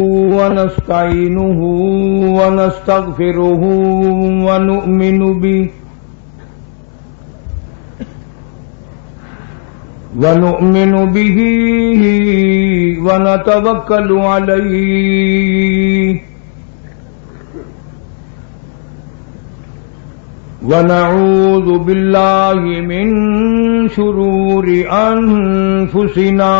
ونستعينه ونستغفره ونؤمن به ونتوكل عليه ونعوذ بالله من شرور أنفسنا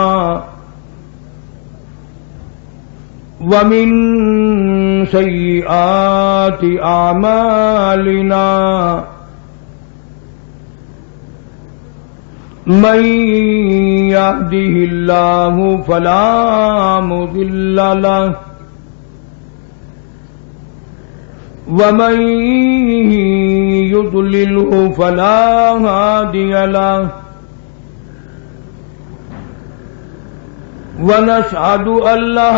ومن سيئات أعمالنا من يهده الله فلا مضل له ومن يضلله فلا هادي له ونشهد أن لا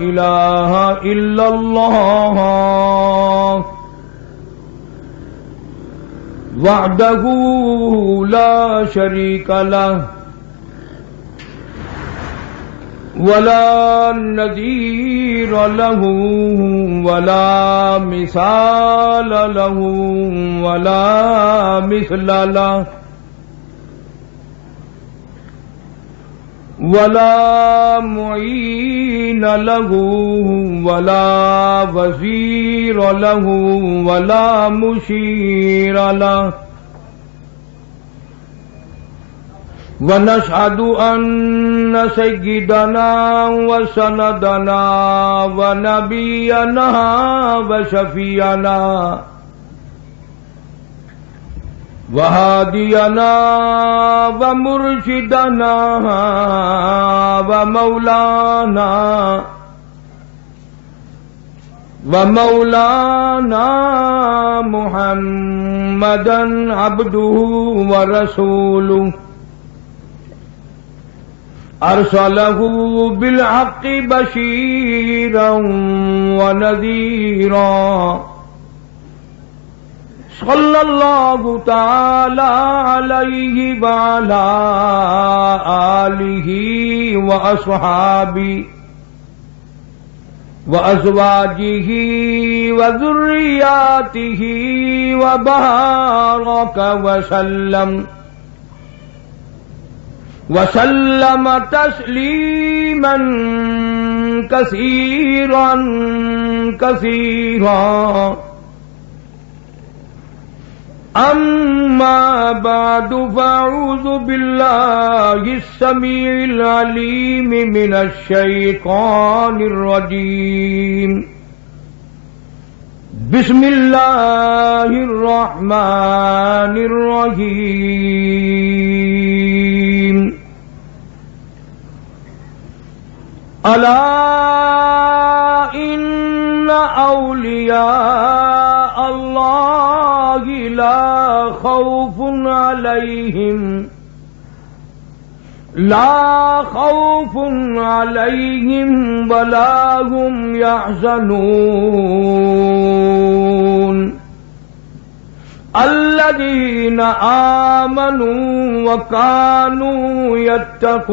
إله إلا الله وحده لا شريك له ولا نظير له ولا مثال له ولا مثل له ولا معين له ولا وزير له ولا مشير له ونشهد أن سيدنا وسندنا ونبينا وشفيعنا وهادينا ومرشدنا ومولانا محمدا عبده ورسوله أرسله بالحق بشيرا ونذيرا صلى الله تعالى عليه وعلى آله وأصحابه وأزواجه وذرياته وبارك وسلم تسليما كثيرا كثيرا أما بعد فأعوذ بالله السميع العليم من الشيطان الرجيم بسم الله الرحمن الرحيم ألا إن أولياء الله لا خوف عليهم ولا هم يحزنون الذين آمنوا وكانوا يتقون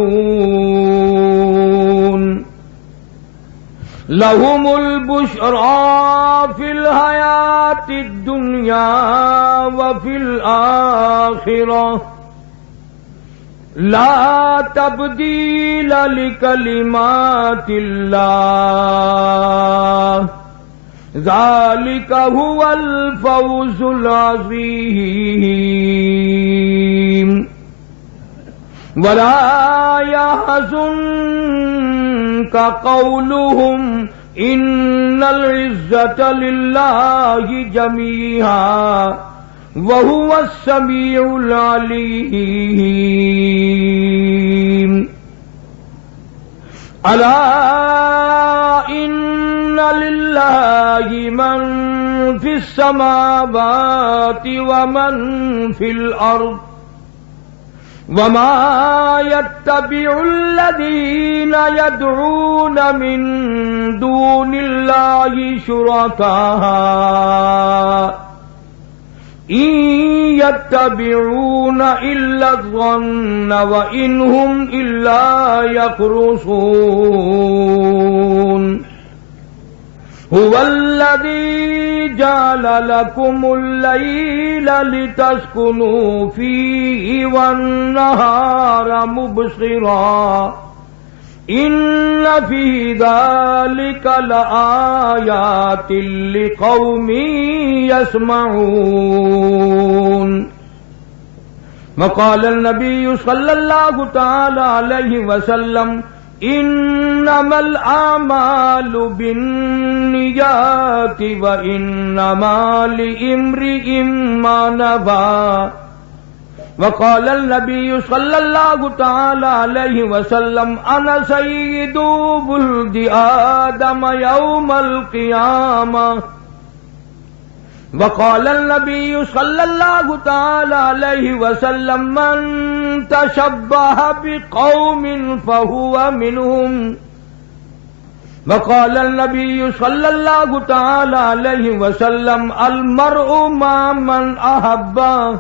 لهم البشرى في الحياة الدنيا وفي الآخرة لا تبديل لكلمات الله ذلك هو الفوز العظيم ولا يحزنك قولهم إن العزة لله جميعا وهو السميع العليم ألا إن لله من في السماوات ومن في الأرض وما يتبع الذين يدعون من دون الله شركاء إن يتبعون إلا الظن وإن هم إلا يخرصون هو الذي جعل لكم الليل لتسكنوا فيه والنهار مبصرا إن في ذلك لآيات لقوم يسمعون وقال النبي صلى الله تعالى عليه وسلم إنما الأعمال بالنيات وإنما لامرئ ما نوى وقال النبي صلى الله تعالى عليه وسلم أنا سيد ولد آدم يوم القيامة وقال النبي صلى الله تعالى عليه وسلم من تشبه بقوم فهو منهم وقال النبي صلى الله تعالى عليه وسلم المرء مع من أحبه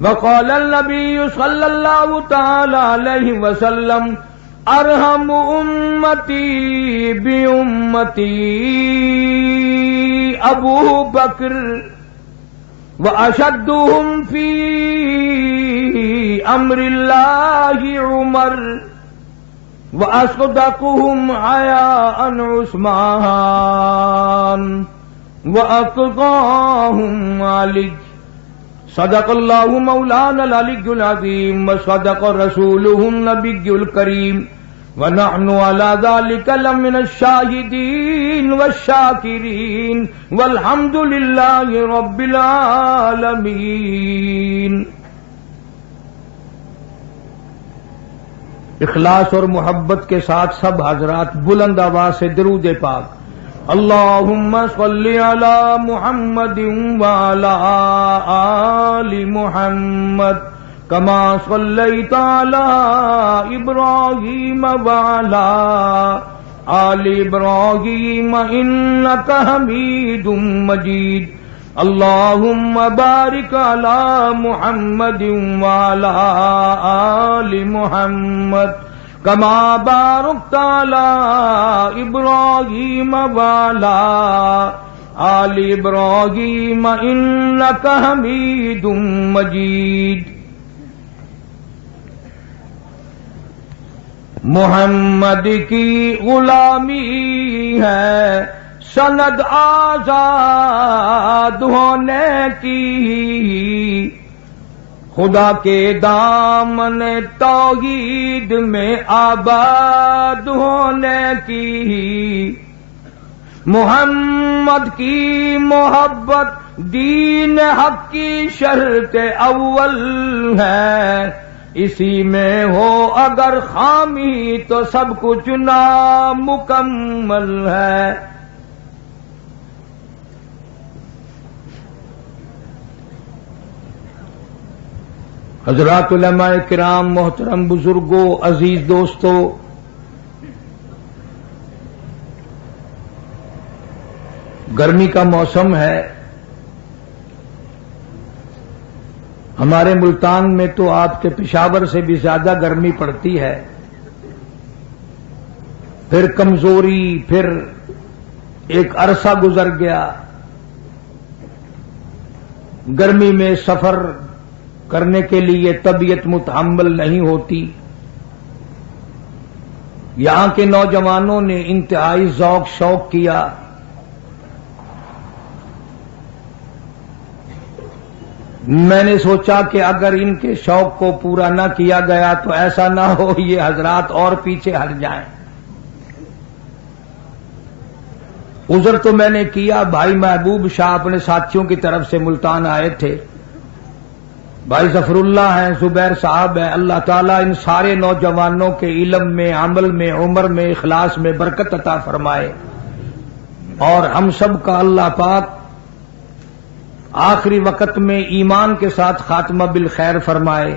وقال النبي صلى الله تعالى عليه وسلم ارحم امتی بامتی ابو بکر واشدهم في امر الله عمر واصدقهم حياء عثمان واتقاهم علي صدق اللہ مولانا العلی العظیم وصدق رسولہ النبی الکریم ونحن على ذلك لمن الشاہدین والشاکرین والحمد للہ رب العالمین. اخلاص اور محبت کے ساتھ سب حضرات بلند آواز سے درود پاک اللہم صلی علی محمد وعلی آل محمد کما صلیت علی ابراہیم وعلی آل ابراہیم انک حمید مجید. اللہم بارک علی محمد وعلی آل محمد کما بارکت علی ابراہیم وعلی آل ابراہیم انک حمید مجید. محمد کی غلامی ہے سند آزاد ہونے کی خدا کے دامن توحید میں آباد ہونے کی محمد کی محبت دین حق کی شرط اول ہے اسی میں ہو اگر خامی تو سب کچھ نامکمل ہے. حضرات علماء کرام محترم بزرگوں عزیز دوستوں گرمی کا موسم ہے. ہمارے ملتان میں تو آپ کے پشاور سے بھی زیادہ گرمی پڑتی ہے. پھر کمزوری پھر ایک عرصہ گزر گیا گرمی میں سفر کرنے کے لیے طبیعت متحمل نہیں ہوتی. یہاں کے نوجوانوں نے انتہائی ذوق شوق کیا. میں نے سوچا کہ اگر ان کے شوق کو پورا نہ کیا گیا تو ایسا نہ ہو یہ حضرات اور پیچھے ہٹ جائیں. عذر تو میں نے کیا. بھائی محبوب شاہ اپنے ساتھیوں کی طرف سے ملتان آئے تھے. بھائی ظفر اللہ ہیں, زبیر صاحب ہیں. اللہ تعالیٰ ان سارے نوجوانوں کے علم میں, عمل میں, عمر میں, اخلاص میں برکت عطا فرمائے اور ہم سب کا اللہ پاک آخری وقت میں ایمان کے ساتھ خاتمہ بالخیر فرمائے.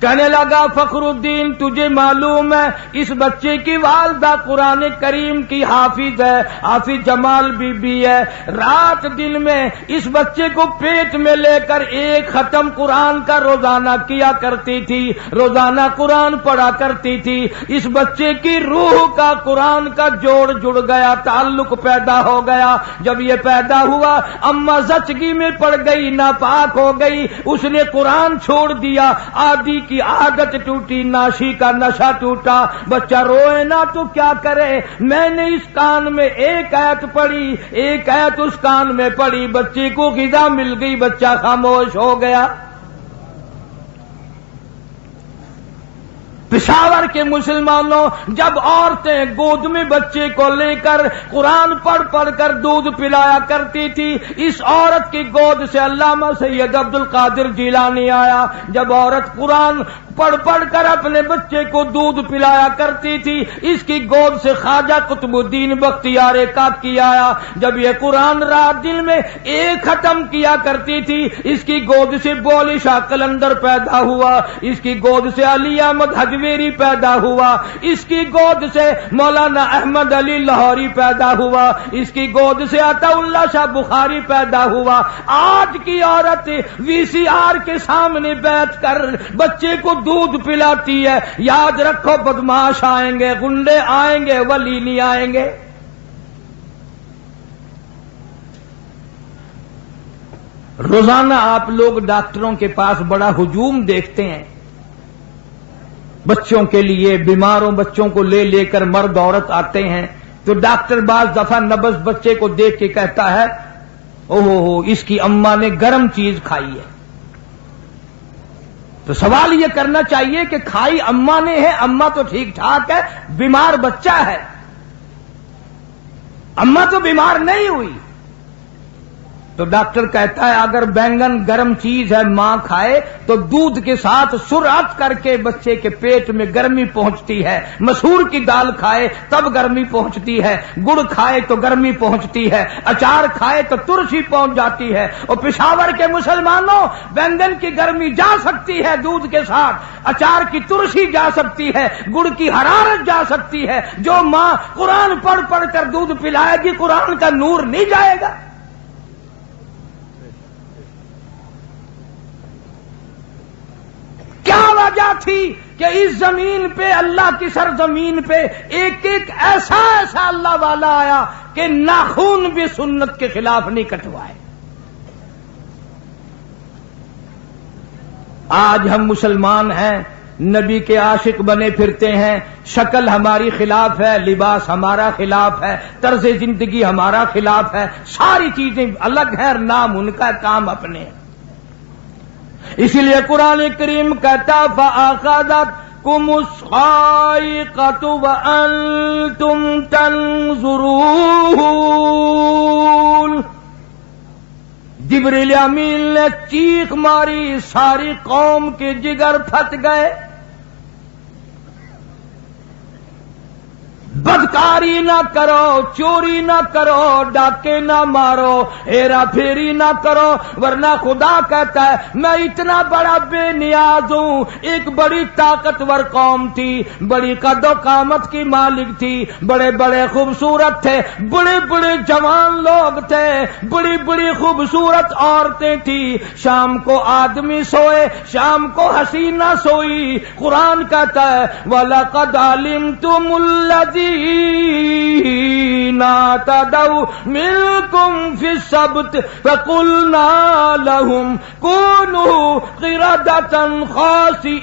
کہنے لگا فخر الدین تجھے معلوم ہے اس بچے کی والدہ قرآن کریم کی حافظ ہے، حافظ جمال بی بی ہے، رات دن میں اس بچے کو پیٹ میں لے کر ایک ختم قرآن کا روزانہ کیا کرتی تھی، روزانہ قرآن پڑھا کرتی تھی۔ اس بچے کی روح کا قرآن کا جوڑ جڑ گیا، تعلق پیدا ہو گیا۔ جب یہ پیدا ہوا اماں زچگی میں پڑ گئی، ناپاک ہو گئی، اس نے قرآن چھوڑ دیا، آدھی کی عادت ٹوٹی، ناشی کا نشہ ٹوٹا۔ بچہ روئے نا تو کیا کرے؟ میں نے اس کان میں ایک آیت پڑھی، ایک آیت اس کان میں پڑھی، بچے کو غذا مل گئی، بچہ خاموش ہو گیا۔ پشاور کے مسلمانوں جب عورتیں گود میں بچے کو لے کر قرآن پڑھ پڑھ کر دودھ پلایا کرتی تھی، اس عورت کی گود سے علامہ سید عبد القادر جیلانی آیا۔ جب عورت قرآن پڑھ پڑھ کر اپنے بچے کو دودھ پلایا کرتی تھی، اس کی گود سے خواجہ قطب الدین بختیار کاکی آیا۔ جب یہ قرآن رات دن میں ایک ختم کیا کرتی تھی، اس کی گود سے بولی شاہ قلندر پیدا ہوا، اس کی گود سے علی احمد حجویری پیدا ہوا، اس کی گود سے مولانا احمد علی لاہوری پیدا ہوا، اس کی گود سے عطا اللہ شاہ بخاری پیدا ہوا۔ آج کی عورت وی سی آر کے سامنے بیٹھ کر بچے کو دودھ پلاتی ہے۔ یاد رکھو بدماش آئیں گے، گنڈے آئیں گے، ولی نہیں آئیں گے۔ روزانہ آپ لوگ ڈاکٹروں کے پاس بڑا ہجوم دیکھتے ہیں، بچوں کے لیے بیماروں بچوں کو لے لے کر مرد عورت آتے ہیں، تو ڈاکٹر بعض دفعہ نبض بچے کو دیکھ کے کہتا ہے اوہ اس کی اماں نے گرم چیز کھائی ہے۔ تو سوال یہ کرنا چاہیے کہ کھائی اماں نے ہے، اماں تو ٹھیک ٹھاک ہے، بیمار بچہ ہے، اماں تو بیمار نہیں ہوئی۔ تو ڈاکٹر کہتا ہے اگر بینگن گرم چیز ہے ماں کھائے تو دودھ کے ساتھ سرعت کر کے بچے کے پیٹ میں گرمی پہنچتی ہے، مسور کی دال کھائے تب گرمی پہنچتی ہے، گڑ کھائے تو گرمی پہنچتی ہے، اچار کھائے تو ترشی پہنچ جاتی ہے۔ اور پشاور کے مسلمانوں بینگن کی گرمی جا سکتی ہے دودھ کے ساتھ، اچار کی ترشی جا سکتی ہے، گڑ کی حرارت جا سکتی ہے۔ جو ماں قرآن پڑھ پڑھ کر دودھ پلائے گی قرآن کا نور نہیں جائے گا۔ کیا وجہ تھی کہ اس زمین پہ اللہ کی سرزمین پہ ایک ایک ایسا ایسا اللہ والا آیا کہ ناخون بھی سنت کے خلاف نہیں کٹوائے۔ آج ہم مسلمان ہیں، نبی کے عاشق بنے پھرتے ہیں، شکل ہماری خلاف ہے، لباس ہمارا خلاف ہے، طرز زندگی ہمارا خلاف ہے، ساری چیزیں الگ ہیں اور نام ان کا، کام اپنے ہیں۔ اسی لیے قرآن کریم کہتا فَأَخَذَتْكُمُ الصَّاعِقَةُ وَأَنْتُمْ تَنْظُرُونَ۔ جبریل امین نے چیخ ماری، ساری قوم کے جگر پھٹ گئے۔ بدکاری نہ کرو، چوری نہ کرو، ڈاکے نہ مارو، ہیرا پھیری نہ کرو، ورنہ خدا کہتا ہے میں اتنا بڑا بے نیاز ہوں۔ ایک بڑی طاقتور قوم تھی، بڑی قد و قامت کی مالک تھی، بڑے بڑے خوبصورت تھے، بڑے بڑے جوان لوگ تھے، بڑی بڑی خوبصورت عورتیں تھی۔ شام کو آدمی سوئے، شام کو حسینہ سوئی۔ قرآن کہتا ہے وَلَقَدْ عَلِمْتُمُ الَّذِينَ اعْتَدَوْا مِنْكُمْ فِي السَّبْتِ فَقُلْنَا لَهُمْ كُونُوا قِرَدَةً خَاسِئِينَ۔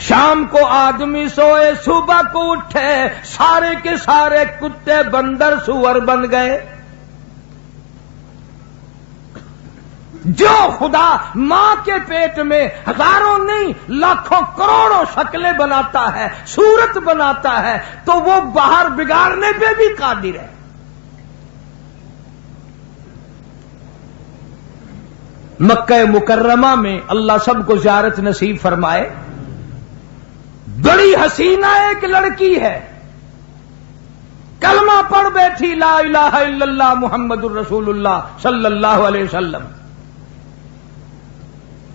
شام کو آدمی سوئے، صبح کو اٹھے، سارے کے سارے کتے بندر سور بن گئے۔ جو خدا ماں کے پیٹ میں ہزاروں نہیں لاکھوں کروڑوں شکلیں بناتا ہے، صورت بناتا ہے، تو وہ باہر بگاڑنے پہ بھی قادر ہے۔ مکہ مکرمہ میں اللہ سب کو زیارت نصیب فرمائے، بڑی حسینہ ایک لڑکی ہے، کلمہ پڑھ بیٹھی لا الہ الا اللہ محمد الرسول اللہ صلی اللہ علیہ وسلم۔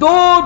2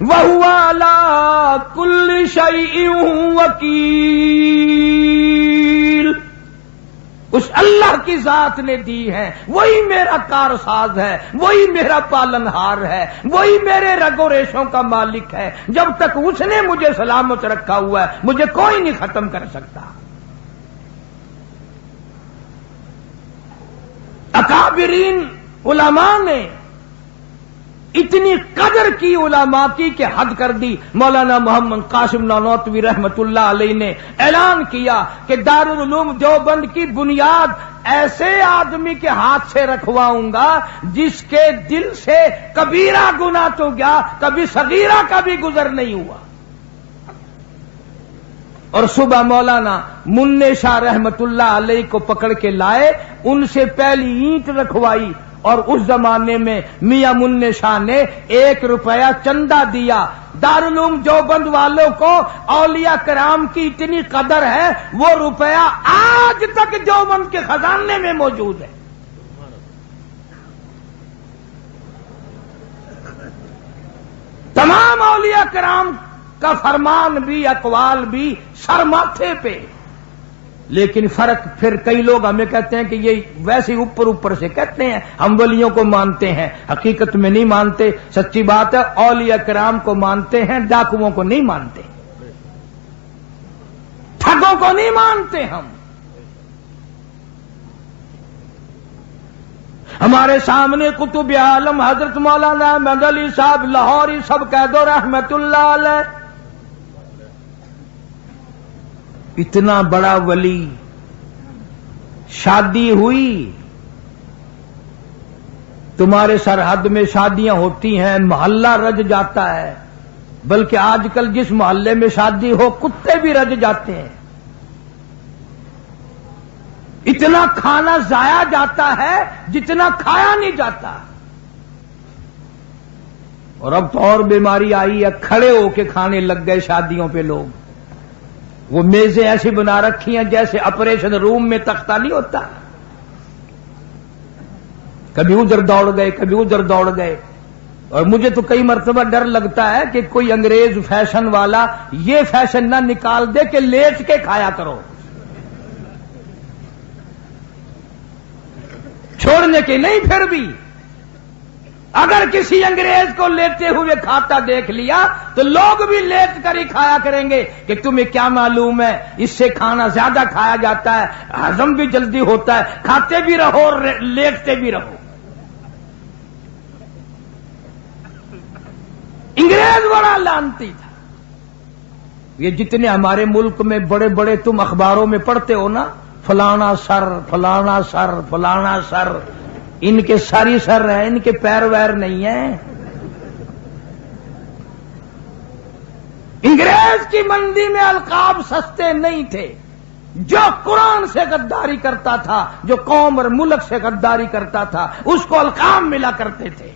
وَهُوَ عَلَى كُلِّ شَيْءٍ وَكِيلٌ۔ اس اللہ کی ذات نے دی ہے، وہی میرا کارساز ہے، وہی میرا پالنہار ہے، وہی میرے رگ و ریشوں کا مالک ہے۔ جب تک اس نے مجھے سلامت رکھا ہوا ہے مجھے کوئی نہیں ختم کر سکتا۔ اکابرین علماء نے اتنی قدر کی علماء کی کہ حد کر دی۔ مولانا محمد قاسم نانوتوی رحمت اللہ علیہ نے اعلان کیا کہ دارالعلوم دیوبند کی بنیاد ایسے آدمی کے ہاتھ سے رکھواؤں گا جس کے دل سے کبیرہ گناہ تو گیا، کبھی صغیرہ کا بھی گزر نہیں ہوا۔ اور صبح مولانا منع شاہ رحمت اللہ علیہ کو پکڑ کے لائے، ان سے پہلی اینٹ رکھوائی، اور اس زمانے میں میاں منع شاہ نے 1 روپیہ چندہ دیا۔ دارالعلوم دیوبند والوں کو اولیاء کرام کی اتنی قدر ہے، وہ روپیہ آج تک دیوبند کے خزانے میں موجود ہے۔ تمام اولیاء کرام کا فرمان بھی، اقوال بھی سر ماتھے پہ، لیکن فرق پھر کئی لوگ ہمیں کہتے ہیں کہ یہ ویسے اوپر سے کہتے ہیں، ہم ولیوں کو مانتے ہیں، حقیقت میں نہیں مانتے۔ سچی بات ہے، اولیاء کرام کو مانتے ہیں، ڈاکوؤں کو نہیں مانتے، ٹھگوں کو نہیں مانتے ہم۔ ہمارے سامنے قطب عالم حضرت مولانا احمد علی صاحب لاہوری سب کہہ دو رحمت اللہ علیہ، اتنا بڑا ولی، شادی ہوئی، تمہارے سرحد میں شادیاں ہوتی ہیں، محلہ رج جاتا ہے، بلکہ آج کل جس محلے میں شادی ہو کتے بھی رج جاتے ہیں، اتنا کھانا ضائع جاتا ہے جتنا کھایا نہیں جاتا۔ اور اب تو اور بیماری آئی ہے، کھڑے ہو کے کھانے لگ گئے شادیوں پہ لوگ، وہ میزیں ایسی بنا رکھی ہیں جیسے آپریشن روم میں تختہ نہیں ہوتا، کبھی ادھر دوڑ گئے کبھی ادھر دوڑ گئے۔ اور مجھے تو کئی مرتبہ ڈر لگتا ہے کہ کوئی انگریز فیشن والا یہ فیشن نہ نکال دے کہ لیٹ کے کھایا کرو، چھوڑنے کے نہیں۔ پھر بھی اگر کسی انگریز کو لیتے ہوئے کھاتا دیکھ لیا تو لوگ بھی لیٹ کر ہی کھایا کریں گے کہ تمہیں کیا معلوم ہے، اس سے کھانا زیادہ کھایا جاتا ہے، ہضم بھی جلدی ہوتا ہے، کھاتے بھی رہو اور لیٹتے بھی رہو۔ انگریز بڑا لعنتی تھا۔ یہ جتنے ہمارے ملک میں بڑے بڑے تم اخباروں میں پڑھتے ہو نا، فلانا سر فلانا سر فلانا سر، ان کے ساری سر ہیں، ان کے پیر ویر نہیں ہیں۔ انگریز کی منڈی میں القاب سستے نہیں تھے۔ جو قرآن سے غداری کرتا تھا، جو قوم اور ملک سے غداری کرتا تھا، اس کو القاب ملا کرتے تھے۔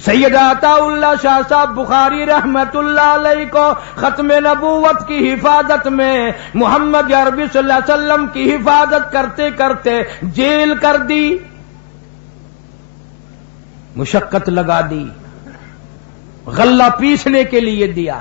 سید عطا اللہ شاہ صاحب بخاری رحمت اللہ علیہ کو ختم نبوت کی حفاظت میں محمد عربی صلی اللہ علیہ وسلم کی حفاظت کرتے کرتے جیل کر دی، مشقت لگا دی، غلہ پیسنے کے لیے دیا۔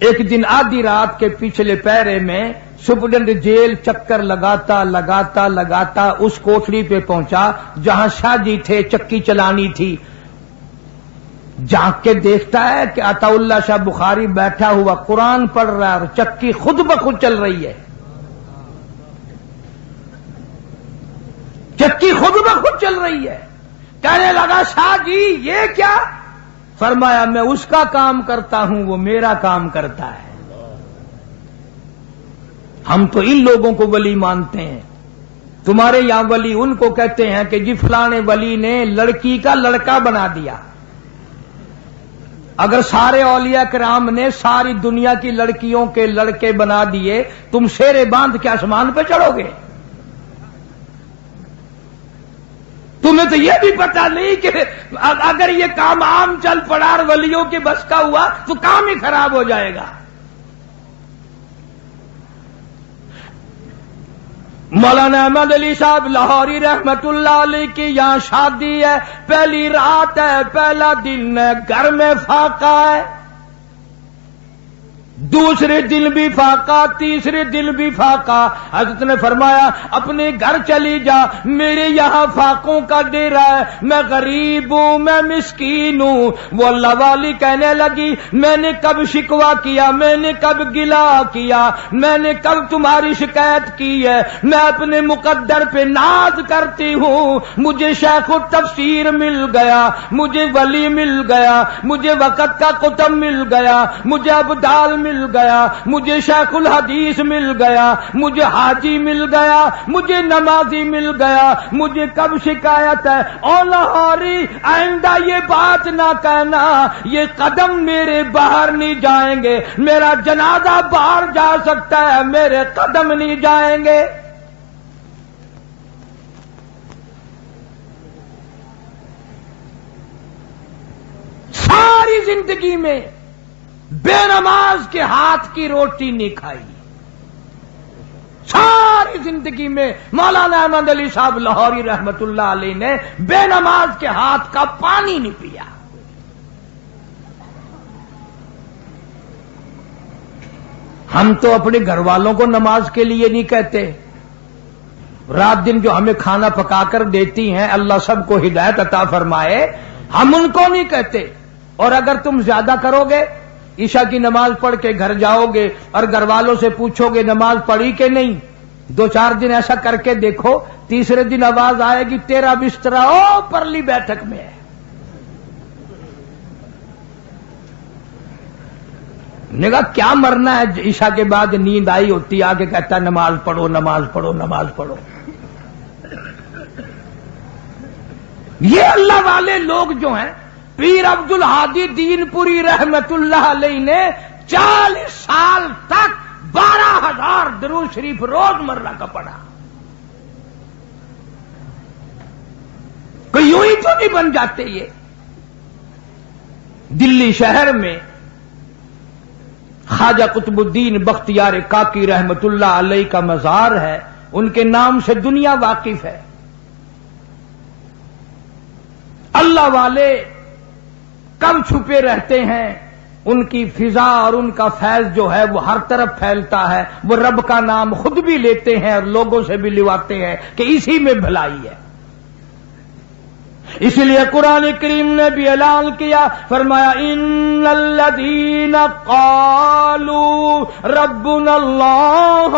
ایک دن آدھی رات کے پچھلے پیرے میں سپرڈنٹ جیل چکر لگاتا لگاتا لگاتا اس کوٹڑی پہ پہنچا جہاں شاہ جی تھے، چکی چلانی تھی۔ جھانک کے دیکھتا ہے کہ عطا اللہ شاہ بخاری بیٹھا ہوا قرآن پڑھ رہا ہے اور چکی خود بخود چل رہی ہے، چکی خود بخود چل رہی ہے۔ کہنے لگا شاہ جی یہ کیا؟ فرمایا میں اس کا کام کرتا ہوں، وہ میرا کام کرتا ہے۔ ہم تو ان لوگوں کو ولی مانتے ہیں، تمہارے یہاں ولی ان کو کہتے ہیں کہ جی فلانے ولی نے لڑکی کا لڑکا بنا دیا۔ اگر سارے اولیاء کرام نے ساری دنیا کی لڑکیوں کے لڑکے بنا دیے، تم شیرے باندھ کے آسمان پہ چڑھو گے؟ تمہیں تو یہ بھی پتا نہیں کہ اگر یہ کام عام چل پڑا اور ولیوں کے بس کا ہوا تو کام ہی خراب ہو جائے گا۔ مولانا احمد علی صاحب لاہوری رحمت اللہ علیہ کی یہاں شادی ہے، پہلی رات ہے، پہلا دن ہے، گھر میں فاقہ ہے، دوسرے دن بھی فاقہ، تیسرے دن بھی فاقہ۔ حضرت نے فرمایا اپنے گھر چلی جا، میرے یہاں فاقوں کا ڈیرا ہے، میں غریب ہوں، میں مسکین ہوں۔ وہ اللہ والی کہنے لگی میں نے کب شکوہ کیا، میں نے کب گلا کیا، میں نے کب تمہاری شکایت کی ہے؟ میں اپنے مقدر پہ ناز کرتی ہوں۔ مجھے شیخ التفسیر مل گیا، مجھے ولی مل گیا، مجھے وقت کا قطب مل گیا، مجھے ابدال مل گیا، مجھے شیخ الحدیث مل گیا، مجھے حاجی مل گیا، مجھے نمازی مل گیا، مجھے کب شکایت ہے؟ او لاہوری آئندہ یہ بات نہ کہنا یہ قدم میرے باہر نہیں جائیں گے، میرا جنازہ باہر جا سکتا ہے، میرے قدم نہیں جائیں گے۔ ساری زندگی میں بے نماز کے ہاتھ کی روٹی نہیں کھائی، ساری زندگی میں مولانا احمد علی صاحب لاہوری رحمت اللہ علیہ نے بے نماز کے ہاتھ کا پانی نہیں پیا۔ ہم تو اپنے گھر والوں کو نماز کے لیے نہیں کہتے، رات دن جو ہمیں کھانا پکا کر دیتی ہیں، اللہ سب کو ہدایت عطا فرمائے، ہم ان کو نہیں کہتے۔ اور اگر تم زیادہ کرو گے، عشاء کی نماز پڑھ کے گھر جاؤ گے اور گھر والوں سے پوچھو گے نماز پڑھی کہ نہیں، 2-4 دن ایسا کر کے دیکھو، تیسرے دن آواز آئے گی تیرا بستر او پرلی بیٹھک میں ہے۔ نے کہا کیا مرنا ہے؟ عشاء کے بعد نیند آئی ہوتی، آگے کہتا نماز پڑھو نماز پڑھو نماز پڑھو۔ یہ اللہ والے لوگ جو ہیں، پیر عبد الہادی دین پوری رحمت اللہ علیہ نے 40 سال تک 12,000 درود شریف روز مرہ کا پڑھا۔ کوئی یوں ہی تو نہیں بن جاتے یہ۔ دلی شہر میں خواجہ قطب الدین بختیار کاکی رحمت اللہ علیہ کا مزار ہے، ان کے نام سے دنیا واقف ہے۔ اللہ والے کب چھپے رہتے ہیں، ان کی فضا اور ان کا فیض جو ہے وہ ہر طرف پھیلتا ہے، وہ رب کا نام خود بھی لیتے ہیں اور لوگوں سے بھی لواتے ہیں کہ اسی میں بھلائی ہے۔ اس لیے قرآن کریم نے بھی اعلان کیا، فرمایا ان الذین قالوا ربنا اللہ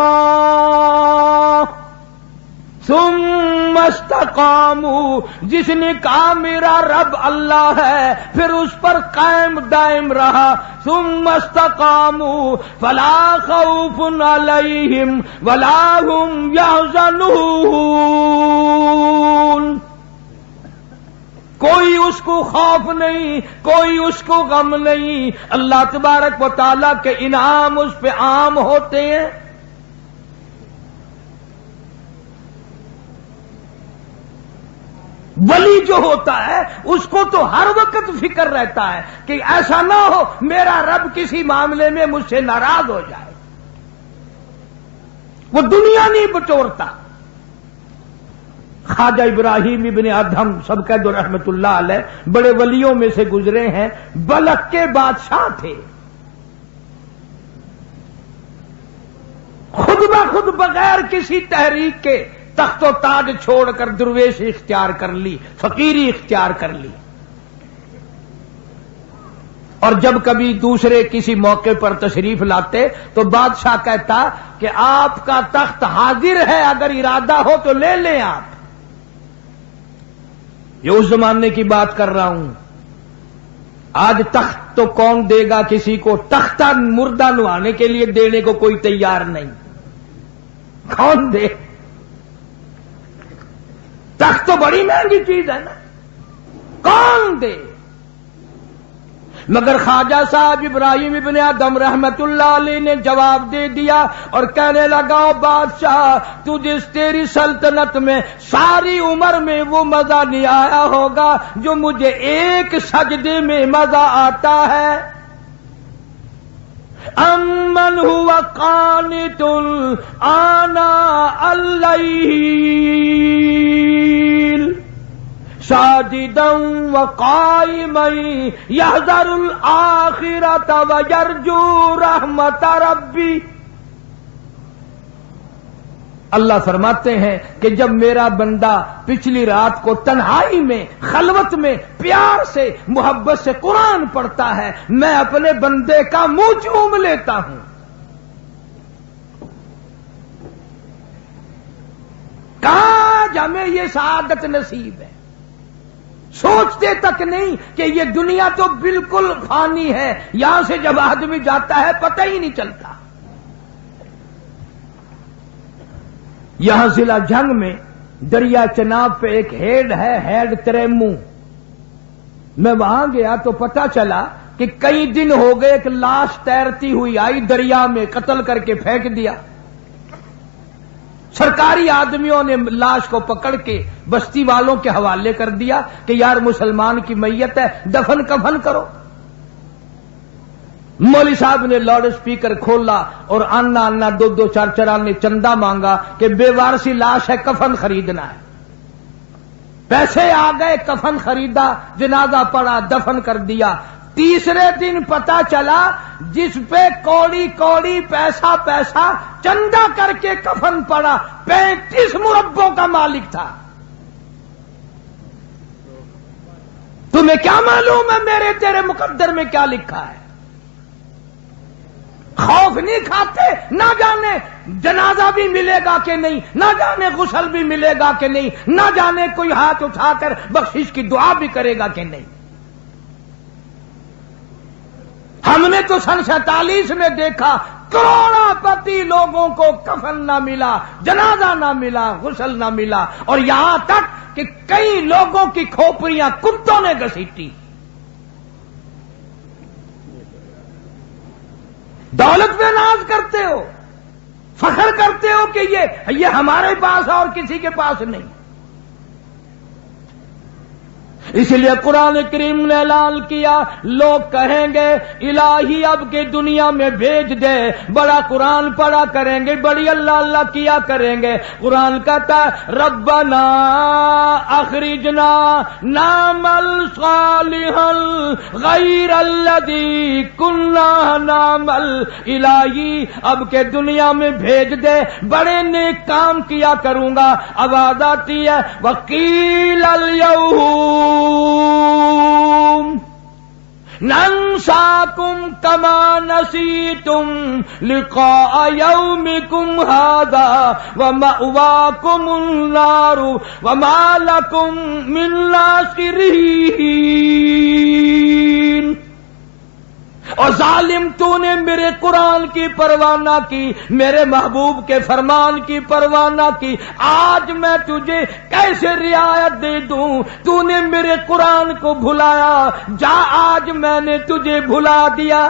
ثم استقاموا، جس نے کہا میرا رب اللہ ہے پھر اس پر قائم دائم رہا، ثم استقاموا فلا خوف علیہم ولا هم یحزنون، کوئی اس کو خوف نہیں، کوئی اس کو غم نہیں، اللہ تبارک و تعالیٰ کے انعام اس پہ عام ہوتے ہیں۔ ولی جو ہوتا ہے اس کو تو ہر وقت فکر رہتا ہے کہ ایسا نہ ہو میرا رب کسی معاملے میں مجھ سے ناراض ہو جائے، وہ دنیا نہیں بٹورتا۔ خواجہ ابراہیم ابن ادہم سب کہہ دو رحمت اللہ علیہ بڑے ولیوں میں سے گزرے ہیں، بلخ کے بادشاہ تھے، خود بخود بغیر کسی تحریک کے تخت و تاج چھوڑ کر درویشی اختیار کر لی، فقیری اختیار کر لی، اور جب کبھی دوسرے کسی موقع پر تشریف لاتے تو بادشاہ کہتا کہ آپ کا تخت حاضر ہے، اگر ارادہ ہو تو لے لیں آپ۔ یہ اس زمانے کی بات کر رہا ہوں، آج تخت تو کون دے گا کسی کو، تختہ مردہ نوانے کے لیے دینے کو کوئی تیار نہیں، کون دے؟ تخت تو بڑی مہنگی چیز ہے نا، کون دے؟ مگر خواجہ صاحب ابراہیم ابن ادہم رحمت اللہ علیہ نے جواب دے دیا اور کہنے لگا بادشاہ تجھے تیری سلطنت میں ساری عمر میں وہ مزہ نہیں آیا ہوگا جو مجھے ایک سجدے میں مزہ آتا ہے۔ امن هو قانت آناء الليل ساجدا وقائما يحذر الآخرة ويرجو رحمت ربی۔ اللہ فرماتے ہیں کہ جب میرا بندہ پچھلی رات کو تنہائی میں خلوت میں پیار سے محبت سے قرآن پڑھتا ہے، میں اپنے بندے کا منہ چوم لیتا ہوں۔ کاش ہمیں یہ سعادت نصیب ہے۔ سوچتے تک نہیں کہ یہ دنیا تو بالکل فانی ہے، یہاں سے جب آدمی جاتا ہے پتہ ہی نہیں چلتا۔ یہاں ضلع جھنگ میں دریا چناب پہ ایک ہیڈ ہے، ہیڈ تریمو۔ میں وہاں گیا تو پتا چلا کہ کئی دن ہو گئے ایک لاش تیرتی ہوئی آئی، دریا میں قتل کر کے پھینک دیا۔ سرکاری آدمیوں نے لاش کو پکڑ کے بستی والوں کے حوالے کر دیا کہ یار مسلمان کی میت ہے، دفن کفن کرو۔ مولوی صاحب نے لاؤڈ اسپیکر کھولا اور آنا آنا دو دو چار چار نے چندہ مانگا کہ بے وارسی لاش ہے، کفن خریدنا ہے۔ پیسے آ گئے، کفن خریدا، جنازہ پڑا، دفن کر دیا۔ تیسرے دن پتا چلا جس پہ کوڑی کوڑی پیسہ پیسہ چندہ کر کے کفن پڑا 35 مربوں کا مالک تھا۔ تمہیں کیا معلوم ہے میرے تیرے مقدر میں کیا لکھا ہے؟ خوف نہیں کھاتے، نہ جانے جنازہ بھی ملے گا کہ نہیں، نہ جانے غسل بھی ملے گا کہ نہیں، نہ جانے کوئی ہاتھ اٹھا کر بخشش کی دعا بھی کرے گا کہ نہیں۔ ہم نے تو سن 47 میں دیکھا کروڑوں پتی لوگوں کو کفن نہ ملا، جنازہ نہ ملا، غسل نہ ملا، اور یہاں تک کہ کئی لوگوں کی کھوپڑیاں کتوں نے گھسیٹی۔ دولت پہ ناز کرتے ہو، فخر کرتے ہو کہ یہ ہمارے پاس ہے اور کسی کے پاس نہیں۔ اس لیے قرآن کریم نے اعلان کیا، لوگ کہیں گے الہی اب کے دنیا میں بھیج دے، بڑا قرآن پڑھا کریں گے، بڑی اللہ اللہ کیا کریں گے۔ قرآن کہتا ہے ربنا اخرجنا نعمل صالحا غیر الذی کنا نعمل، الہی اب کے دنیا میں بھیج دے، بڑے نیک کام کیا کروں گا۔ آواز آتی ہے وقیل الیوم ننساکم کما نسیتم لقاء یومکم ھذا ومأواکم النار وما لکم من ناصرین۔ اور ظالم تو نے میرے قرآن کی پرواہ نہ کی، میرے محبوب کے فرمان کی پرواہ نہ کی، آج میں تجھے کیسے رعایت دے دوں؟ تو نے میرے قرآن کو بھلایا، جا آج میں نے تجھے بھلا دیا۔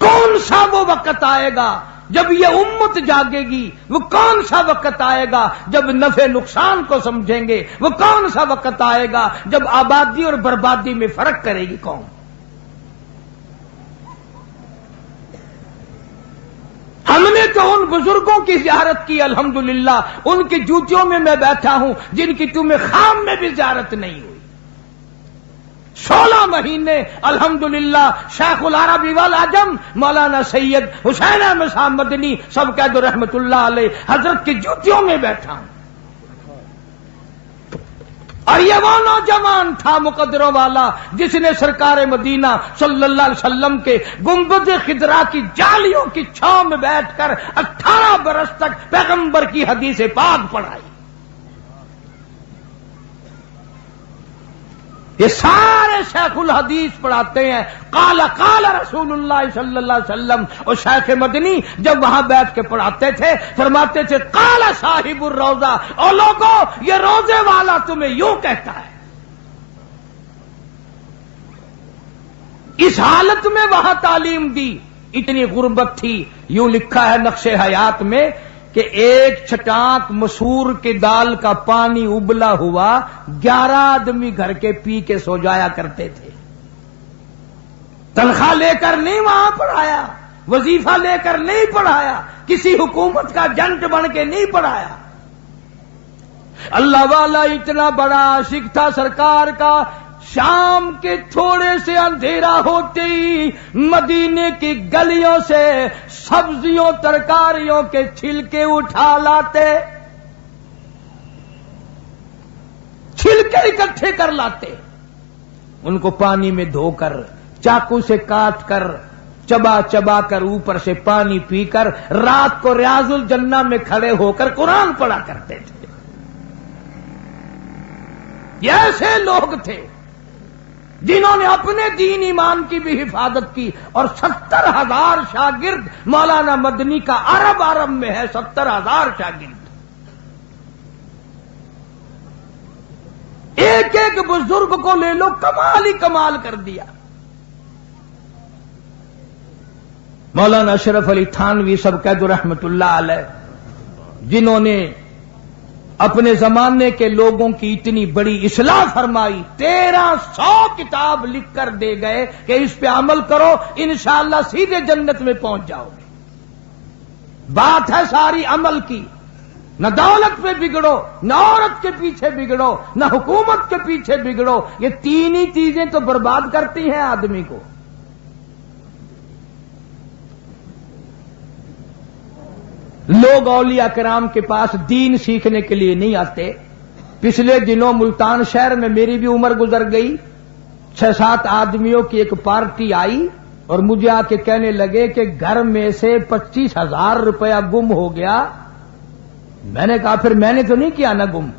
کون سا وہ وقت آئے گا جب یہ امت جاگے گی؟ وہ کون سا وقت آئے گا جب نفع نقصان کو سمجھیں گے؟ وہ کون سا وقت آئے گا جب آبادی اور بربادی میں فرق کرے گی قوم؟ ہم نے تو ان بزرگوں کی زیارت کی الحمدللہ، ان کی جوتیوں میں میں بیٹھا ہوں جن کی تمہیں خام میں بھی زیارت نہیں ہوئی۔ 16 مہینے الحمدللہ شیخ العربی والعجم مولانا سید حسین احمد صاحب مدنی سب کہہ دو رحمت اللہ علیہ حضرت کی جوتیوں میں بیٹھا ہوں۔ اور یہ وہ نوجوان تھا مقدروں والا جس نے سرکار مدینہ صلی اللہ علیہ وسلم کے گنبد خضرا کی جالیوں کی چھاؤں میں بیٹھ کر 18 برس تک پیغمبر کی حدیث پاک پڑھائی۔ یہ سارے شیخ الحدیث پڑھاتے ہیں قال قال رسول اللہ صلی اللہ علیہ وسلم، اور شیخ مدنی جب وہاں بیٹھ کے پڑھاتے تھے فرماتے تھے قال صاحب الروضہ، اور لوگوں یہ روزے والا تمہیں یوں کہتا ہے۔ اس حالت میں وہاں تعلیم دی، اتنی غربت تھی۔ یوں لکھا ہے نقش حیات میں کہ ایک چھٹانک مسور کی دال کا پانی ابلا ہوا 11 آدمی گھر کے پی کے سو جایا کرتے تھے. تنخواہ لے کر نہیں وہاں پڑھایا, وظیفہ لے کر نہیں پڑھایا, کسی حکومت کا جنٹ بن کے نہیں پڑھایا. اللہ والا اتنا بڑا عاشق تھا سرکار کا, شام کے تھوڑے سے اندھیرا ہوتے ہی مدینے کی گلیوں سے سبزیوں ترکاریوں کے چھلکے اٹھا لاتے, چھلکے اکٹھے کر لاتے, ان کو پانی میں دھو کر چاقو سے کاٹ کر چبا چبا کر اوپر سے پانی پی کر رات کو ریاض الجنہ میں کھڑے ہو کر قرآن پڑھا کرتے تھے. یہ ایسے لوگ تھے جنہوں نے اپنے دین ایمان کی بھی حفاظت کی, اور 70,000 شاگرد مولانا مدنی کا عرب میں ہے, 70,000 شاگرد. ایک ایک بزرگ کو لے لو, کمال ہی کمال کر دیا. مولانا اشرف علی تھانوی سب قید رحمت اللہ علیہ, جنہوں نے اپنے زمانے کے لوگوں کی اتنی بڑی اصلاح فرمائی, 1300 کتاب لکھ کر دے گئے کہ اس پہ عمل کرو انشاءاللہ سیدھے جنت میں پہنچ جاؤ گے. بات ہے ساری عمل کی, نہ دولت پہ بگڑو, نہ عورت کے پیچھے بگڑو, نہ حکومت کے پیچھے بگڑو. یہ تین ہی چیزیں تو برباد کرتی ہیں آدمی کو. لوگ اولیاء کرام کے پاس دین سیکھنے کے لیے نہیں آتے. پچھلے دنوں ملتان شہر میں میری بھی عمر گزر گئی, 6-7 آدمیوں کی ایک پارٹی آئی اور مجھے آ کے کہنے لگے کہ گھر میں سے 25,000 روپیہ گم ہو گیا. میں نے کہا پھر میں نے تو نہیں کیا نا گم.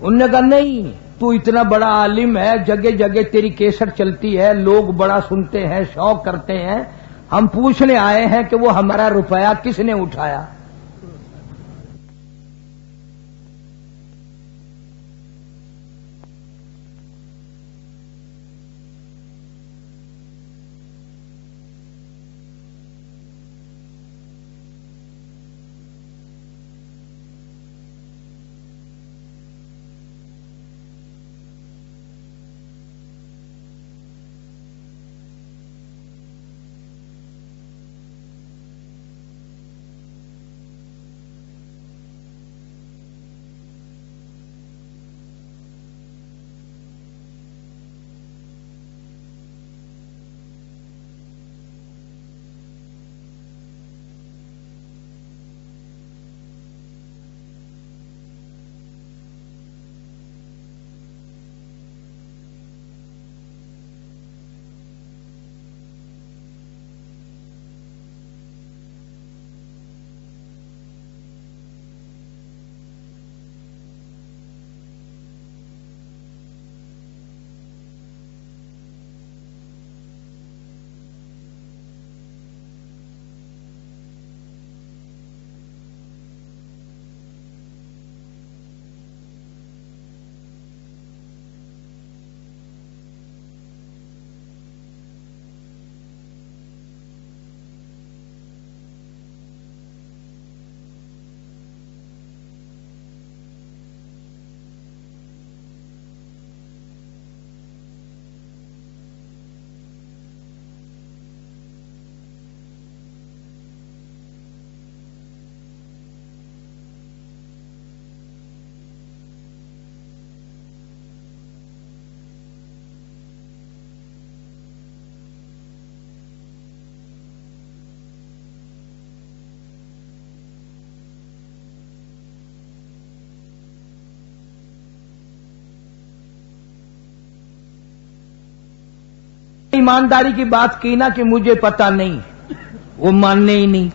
انہوں نے کہا نہیں, تو اتنا بڑا عالم ہے, جگہ جگہ تیری کیسٹ چلتی ہے, لوگ بڑا سنتے ہیں, شوق کرتے ہیں, ہم پوچھنے آئے ہیں کہ وہ ہمارا روپیہ کس نے اٹھایا. ایمانداری کی بات کی نا کہ مجھے پتا نہیں, وہ ماننے ہی نہیں.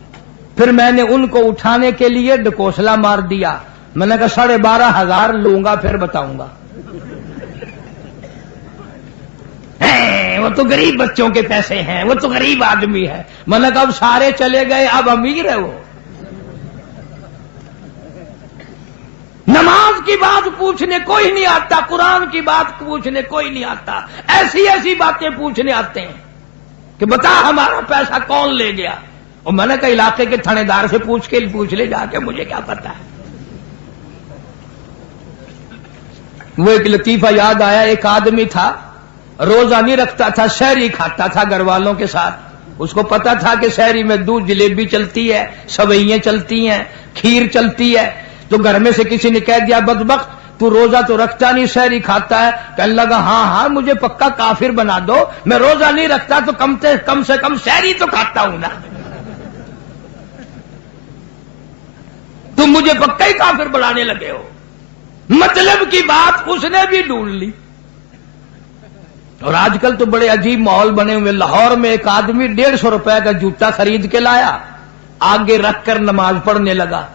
پھر میں نے ان کو اٹھانے کے لیے ڈکوسلا مار دیا. میں نے کہا 12,500 لوں گا پھر بتاؤں گا. وہ تو غریب بچوں کے پیسے ہیں, وہ تو غریب آدمی ہے. میں نے کہا اب سارے چلے گئے, اب امیر ہے وہ. نماز کی بات پوچھنے کوئی نہیں آتا, قرآن کی بات پوچھنے کوئی نہیں آتا, ایسی ایسی باتیں پوچھنے آتے ہیں کہ بتا ہمارا پیسہ کون لے گیا. اور میں نے کہا علاقے کے تھانے سے پوچھ لے جا کے، مجھے کیا پتا ہے۔ وہ ایک لطیفہ یاد آیا، ایک آدمی تھا روزہ نہیں رکھتا تھا، سحری کھاتا تھا گھر والوں کے ساتھ۔ اس کو پتا تھا کہ سحری میں دودھ جلیبی چلتی ہے، سوئیاں چلتی ہیں، کھیر چلتی ہے، تو گھر میں سے کسی نے کہہ دیا بدبخت تو روزہ تو رکھتا نہیں، سحری کھاتا ہے۔ کہنے لگا ہاں مجھے پکا کافر بنا دو، میں روزہ نہیں رکھتا تو کم سے کم سحری تو کھاتا ہوں نا، تم مجھے پکا ہی کافر بنانے لگے ہو۔ مطلب کی بات اس نے بھی ڈھونڈ لی۔ اور آج کل تو بڑے عجیب ماحول بنے ہوئے۔ لاہور میں ایک آدمی 150 روپے کا جوتا خرید کے لایا، آگے رکھ کر نماز پڑھنے لگا،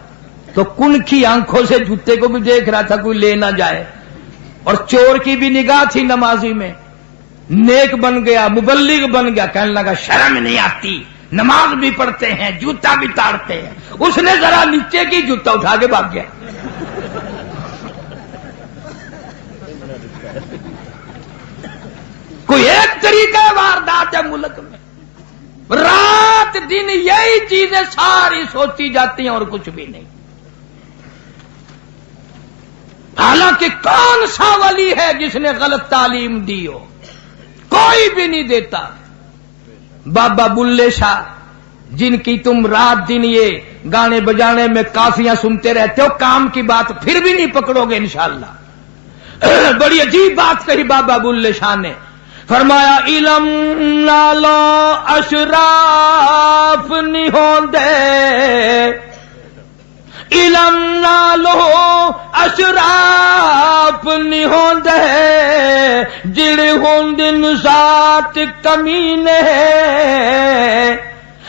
تو کن کی آنکھوں سے جوتے کو بھی دیکھ رہا تھا کوئی لے نہ جائے، اور چور کی بھی نگاہ تھی نمازی میں۔ نیک بن گیا، مبلغ بن گیا، کہنے لگا شرم نہیں آتی، نماز بھی پڑھتے ہیں جوتا بھی تاڑتے ہیں۔ اس نے ذرا نیچے کی جوتا اٹھا کے بھاگ گیا۔ کوئی ایک طریقہ واردات ہے ملک میں، رات دن یہی چیزیں ساری سوچی جاتی ہیں اور کچھ بھی نہیں۔ حالانکہ کون سا ولی ہے جس نے غلط تعلیم دی ہو؟ کوئی بھی نہیں دیتا۔ بابا بلے شاہ جن کی تم رات دن یہ گانے بجانے میں کافیاں سنتے رہتے ہو، کام کی بات پھر بھی نہیں پکڑو گے انشاءاللہ۔ بڑی عجیب بات کہی بابا بلے شاہ نے، فرمایا علم نالو اشراف نہیں ہوندے، علم نالو اشراف نہیں ہوندے، جڑے ہوندن ذات کمینے،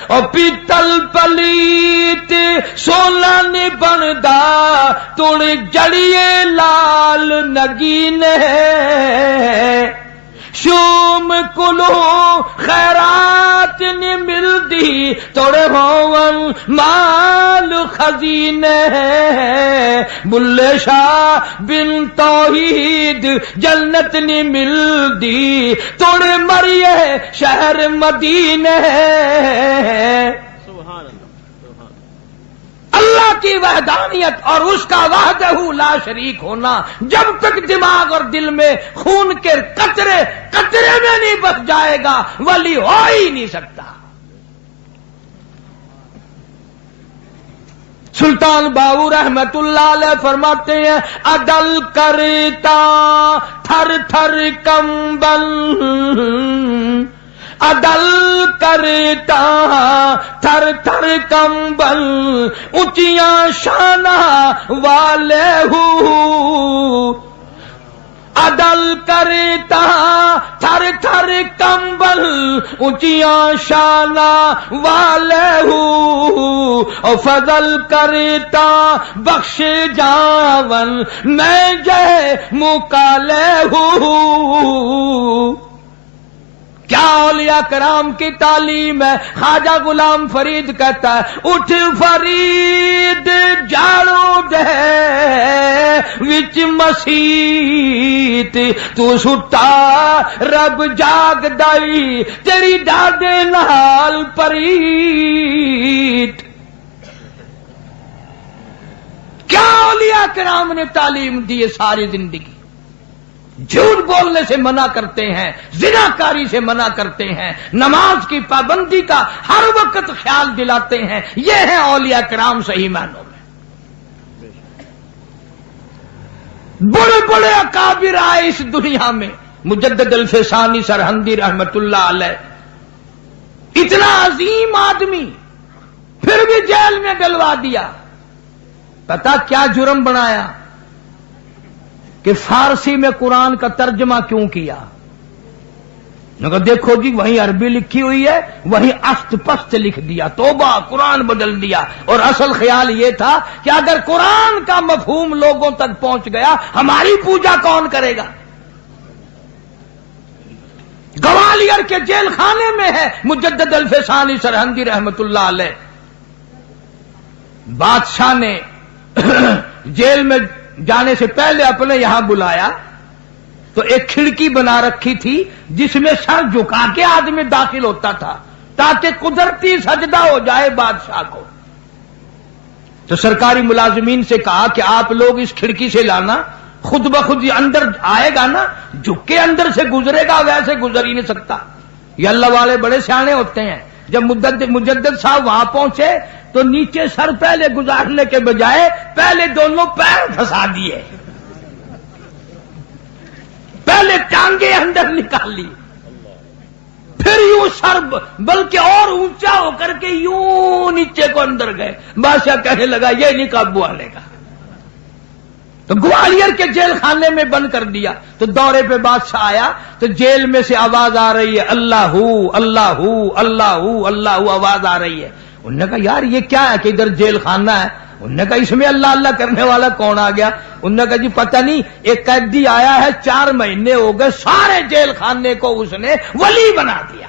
اور پیتل پلیت سونا نہیں بندا، توڑ جڑیے لال نگینے، شوم کلو خیرات نہیں ملدی، توڑے ہون مال خزینے، بلے شاہ بن توحید جنت نہیں ملدی، توڑے مریے شہر مدینے۔ اللہ کی وحدانیت اور اس کا وحدہ لا شریک ہونا جب تک دماغ اور دل میں خون کے قطرے میں نہیں بس جائے گا، ولی ہو ہی نہیں سکتا۔ سلطان باؤ رحمت اللہ علیہ فرماتے ہیں عدل کرتا تھر تھر کمبل، عدل کرتا تھر تھر کمبل، اونچیاں شانہ والے ہوں، عدل کرتا تھر تھر کمبل، اونچیاں شانہ والے ہوں، اور فضل کرتا بخش جاون میں جے مکالے ہوں۔ کیا اولیاء کرام کی تعلیم ہے؟ خواجہ غلام فرید کہتا ہے اٹھ فرید جاڑو دے وچ مسیت، تو ستا رب جاگ دائی تیری ڈاڈے نال پریت۔ کیا اولیاء کرام نے تعلیم دی ہے؟ ساری زندگی جھوٹ بولنے سے منع کرتے ہیں، زناکاری سے منع کرتے ہیں، نماز کی پابندی کا ہر وقت خیال دلاتے ہیں۔ یہ ہے اولیاء کرام صحیح معنوں میں۔ بڑے بڑے اکابر آئے اس دنیا میں، مجدد الفسانی سرہندی رحمت اللہ علیہ، اتنا عظیم آدمی، پھر بھی جیل میں ڈلوا دیا۔ پتا کیا جرم بنایا؟ کہ فارسی میں قرآن کا ترجمہ کیوں کیا؟ دیکھو جی وہیں عربی لکھی ہوئی ہے، وہیں است پست لکھ دیا، توبہ قرآن بدل دیا۔ اور اصل خیال یہ تھا کہ اگر قرآن کا مفہوم لوگوں تک پہنچ گیا، ہماری پوجا کون کرے گا؟ گوالیر کے جیل خانے میں ہے مجدد الفسانی سرہندی رحمت اللہ علیہ۔ بادشاہ نے جیل میں جانے سے پہلے اپنے یہاں بلایا تو ایک کھڑکی بنا رکھی تھی جس میں سر جھکا کے آدمی داخل ہوتا تھا۔ تاکہ قدرتی سجدہ ہو جائے بادشاہ کو۔ تو سرکاری ملازمین سے کہا کہ آپ لوگ اس کھڑکی سے لانا، خود بخود یہ اندر آئے گا نا، جھک کے اندر سے گزرے گا، ویسے گزر ہی نہیں سکتا۔ یہ اللہ والے بڑے سیانے ہوتے ہیں۔ جب مجدد صاحب وہاں پہنچے تو نیچے سر پہلے گزارنے کے بجائے پہلے دونوں پیر پھنسا دیے، پہلے ٹانگیں اندر نکال لی، پھر یوں سر بلکہ اور اونچا ہو کر کے یوں نیچے کو اندر گئے۔ بادشاہ کہنے لگا یہ نہیں قابو آنے کا، تو گوالیئر کے جیل خانے میں بند کر دیا۔ تو دورے پہ بادشاہ آیا تو جیل میں سے آواز آ رہی ہے اللہ اللہ اللہ اللہ آواز آ رہی ہے۔ انہوں نے کہا یار یہ کیا ہے کہ ادھر جیل خانہ ہے؟ انہوں نے کہا اس میں اللہ اللہ کرنے والا کون آ گیا؟ انہوں نے کہا جی پتہ نہیں، ایک قیدی آیا ہے 4 مہینے ہو گئے، سارے جیل خانے کو اس نے ولی بنا دیا۔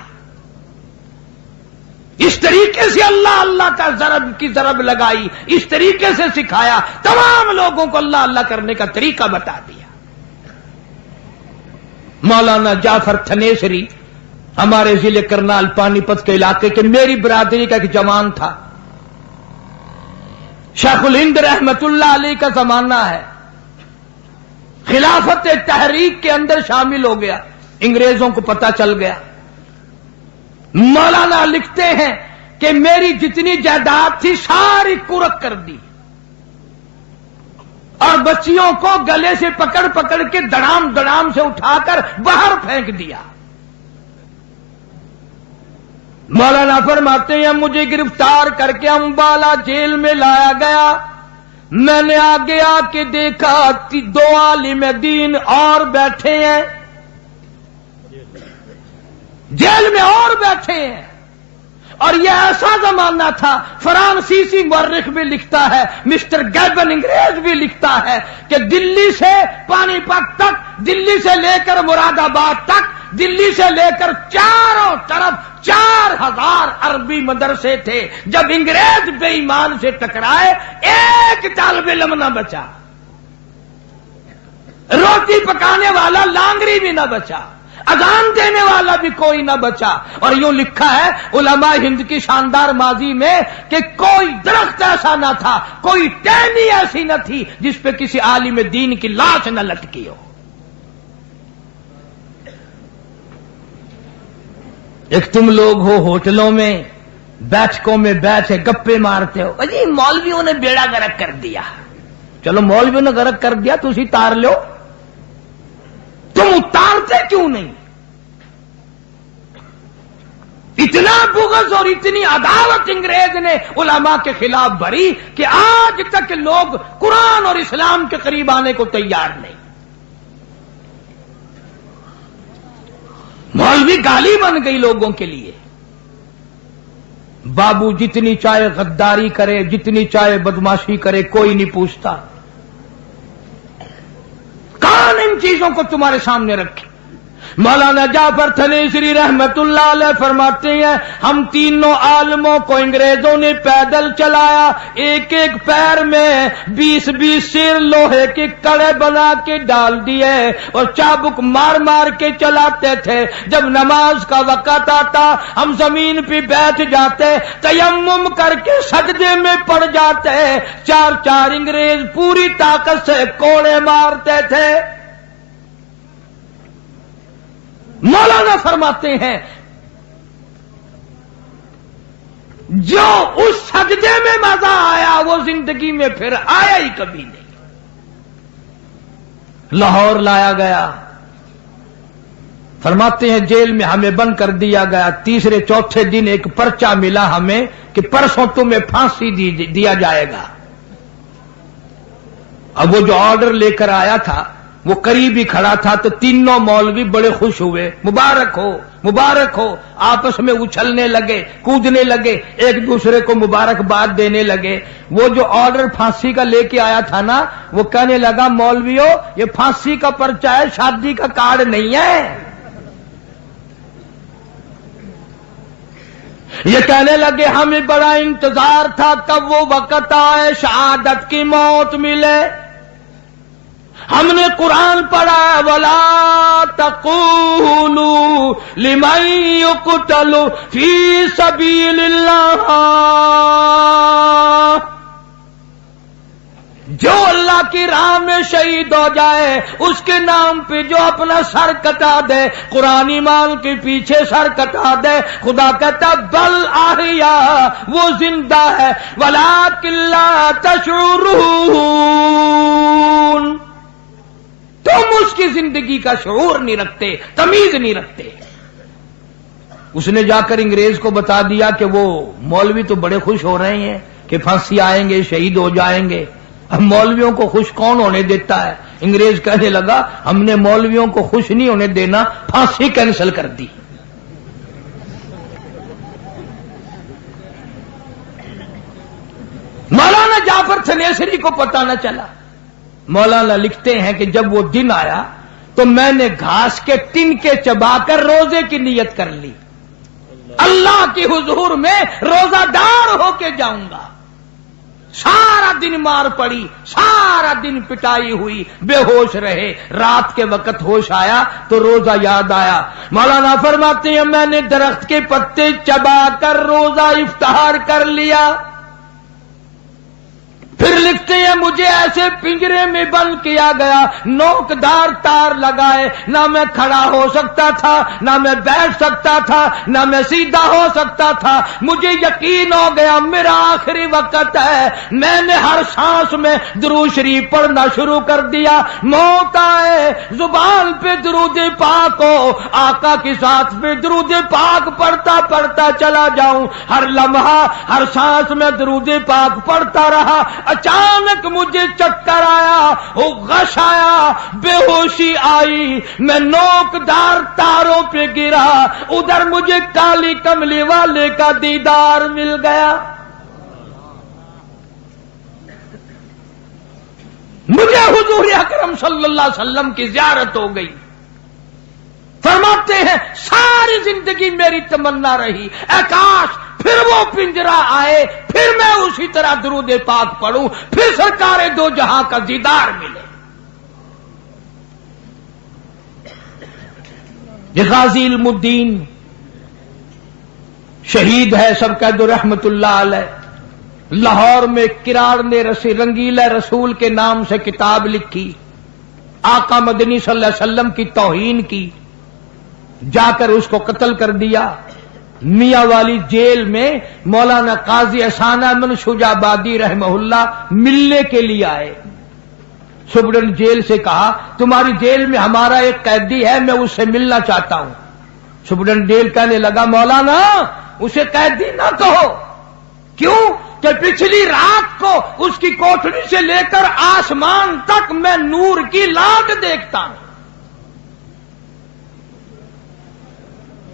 اس طریقے سے اللہ اللہ کا ضرب لگائی، اس طریقے سے سکھایا، تمام لوگوں کو اللہ اللہ کرنے کا طریقہ بتا دیا۔ مولانا جعفر تھنیسری ہمارے ضلع کرنال پانی پت کے علاقے کے میری برادری کا ایک جوان تھا۔ شیخ الہند رحمت اللہ علیہ کا زمانہ ہے، خلافت تحریک کے اندر شامل ہو گیا، انگریزوں کو پتہ چل گیا۔ مولانا لکھتے ہیں کہ میری جتنی جائیداد تھی ساری قرق کر دی، اور بچیوں کو گلے سے پکڑ پکڑ کے دڑام دڑام سے اٹھا کر باہر پھینک دیا۔ مولانا فرماتے ہیں مجھے گرفتار کر کے امبالہ جیل میں لایا گیا۔ میں نے آگے آ کے دیکھا 2 عالم دین اور بیٹھے ہیں، جیل میں اور بیٹھے ہیں، اور یہ ایسا زمانہ تھا، فرانسیسی مورخ بھی لکھتا ہے، مسٹر گیبن انگریز بھی لکھتا ہے کہ دلی سے پانی پت تک، دلی سے لے کر مراد آباد تک، دلی سے لے کر چاروں طرف 4000 عربی مدرسے تھے۔ جب انگریز بے ایمان سے ٹکرائے ایک طالب علم نہ بچا، روٹی پکانے والا لانگری بھی نہ بچا، اذان دینے والا بھی کوئی نہ بچا۔ اور یوں لکھا ہے علماء ہند کی شاندار ماضی میں کہ کوئی درخت ایسا نہ تھا، کوئی ٹہنی ایسی نہ تھی جس پہ کسی عالم دین کی لاش نہ لٹکی ہو۔ ایک تم لوگ ہو ہوٹلوں میں بیٹھکوں میں بیٹھے گپے مارتے ہو، جی مولویوں نے بیڑا غرق کر دیا۔ چلو مولویوں نے غرق کر دیا تو اسی تار لو، تم اتارتے کیوں نہیں؟ اتنا بغض اور اتنی عداوت انگریز نے علماء کے خلاف بھری کہ آج تک لوگ قرآن اور اسلام کے قریب آنے کو تیار نہیں۔ مولوی گالی بن گئی لوگوں کے لیے۔ بابو جتنی چاہے غداری کرے، جتنی چاہے بدماشی کرے، کوئی نہیں پوچھتا۔ کون ان چیزوں کو تمہارے سامنے رکھے؟ مولانا جعفر تھنیسری رحمت اللہ علیہ فرماتے ہیں ہم تینوں عالموں کو انگریزوں نے پیدل چلایا، ایک ایک پیر میں 20 سیر لوہے کے کڑے بنا کے ڈال دیے اور چابک مار مار کے چلاتے تھے۔ جب نماز کا وقت آتا ہم زمین پہ بیٹھ جاتے، تیمم کر کے سجدے میں پڑ جاتے، 4 انگریز پوری طاقت سے کوڑے مارتے تھے۔ مولانا فرماتے ہیں جو اس سجدے میں مزہ آیا وہ زندگی میں پھر آیا ہی کبھی نہیں۔ لاہور لایا گیا، فرماتے ہیں جیل میں ہمیں بند کر دیا گیا۔ 3-4 دن ایک پرچہ ملا ہمیں کہ پرسوں تمہیں پھانسی دیا جائے گا۔ اب وہ جو آرڈر لے کر آیا تھا وہ قریب ہی کھڑا تھا تو تینوں مولوی بڑے خوش ہوئے، مبارک ہو مبارک ہو، آپس میں اچھلنے لگے، کودنے لگے، ایک دوسرے کو مبارکباد دینے لگے۔ وہ جو آرڈر پھانسی کا لے کے آیا تھا نا وہ کہنے لگا مولویوں یہ پھانسی کا پرچہ ہے، شادی کا کارڈ نہیں ہے۔ یہ کہنے لگے ہمیں بڑا انتظار تھا کب وہ وقت آئے شہادت کی موت ملے۔ ہم نے قرآن پڑھا ولا تقولوا لمن يقتل فی سبیل اللہ، جو اللہ کی راہ میں شہید ہو جائے اس کے نام پہ جو اپنا سر کٹا دے، قرآن ایمان کے پیچھے سر کٹا دے، خدا کہتا بل احیاء، وہ زندہ ہے، ولکن لا تشعرون، تم اس کی زندگی کا شعور نہیں رکھتے، تمیز نہیں رکھتے۔ اس نے جا کر انگریز کو بتا دیا کہ وہ مولوی تو بڑے خوش ہو رہے ہیں کہ پھانسی آئیں گے، شہید ہو جائیں گے۔ اب مولویوں کو خوش کون ہونے دیتا ہے؟ انگریز کہنے لگا ہم نے مولویوں کو خوش نہیں ہونے دینا، پھانسی کینسل کر دی۔ مولانا جعفر تھنیسری کو پتہ نہ چلا۔ مولانا لکھتے ہیں کہ جب وہ دن آیا تو میں نے گھاس کے تنکے چبا کر روزے کی نیت کر لی، اللہ کی حضور میں روزہ دار ہو کے جاؤں گا۔ سارا دن مار پڑی، سارا دن پٹائی ہوئی، بے ہوش رہے، رات کے وقت ہوش آیا تو روزہ یاد آیا۔ مولانا فرماتے ہیں میں نے درخت کے پتے چبا کر روزہ افطار کر لیا۔ پھر لکھتے ہیں مجھے ایسے پنجرے میں بند کیا گیا، نوکدار تار لگائے، نہ میں کھڑا ہو سکتا تھا، نہ میں بیٹھ سکتا تھا، نہ میں سیدھا ہو سکتا تھا۔ مجھے یقین ہو گیا میرا آخری وقت ہے، میں نے ہر سانس میں درود شریف پڑھنا شروع کر دیا۔ موت آئے زبان پہ درود پاک ہو، آقا کے ساتھ پہ درود پاک پڑھتا پڑھتا چلا جاؤں، ہر لمحہ ہر سانس میں درود پاک پڑھتا رہا۔ اچانک مجھے چکر آیا، غش آیا، بے ہوشی آئی، میں نوکدار تاروں پہ گرا، ادھر مجھے کالی کملی والے کا دیدار مل گیا۔ مجھے حضور اکرم صلی اللہ علیہ وسلم کی زیارت ہو گئی۔ فرماتے ہیں ساری زندگی میری تمنا رہی اے کاش پھر وہ پنجرا آئے، پھر میں اسی طرح درود پاک پڑھوں، پھر سرکار دو جہاں کا دیدار ملے۔ یہ غازی علم الدین شہید ہے سب قید رحمت اللہ علیہ، لاہور میں کراڑ نے رنگیلا رسول کے نام سے کتاب لکھی، آقا مدنی صلی اللہ علیہ وسلم کی توہین کی، جا کر اس کو قتل کر دیا۔ میاں والی جیل میں مولانا قاضی احسان احمد شجاع آبادی رحمہ اللہ ملنے کے لیے آئے۔ سپرڈنٹ جیل سے کہا تمہاری جیل میں ہمارا ایک قیدی ہے، میں اس سے ملنا چاہتا ہوں۔ سپرڈنٹ جیل کہنے لگا مولانا اسے قیدی نہ کہو، کیوں کہ پچھلی رات کو اس کی کوٹھری سے لے کر آسمان تک میں نور کی لاٹ دیکھتا ہوں۔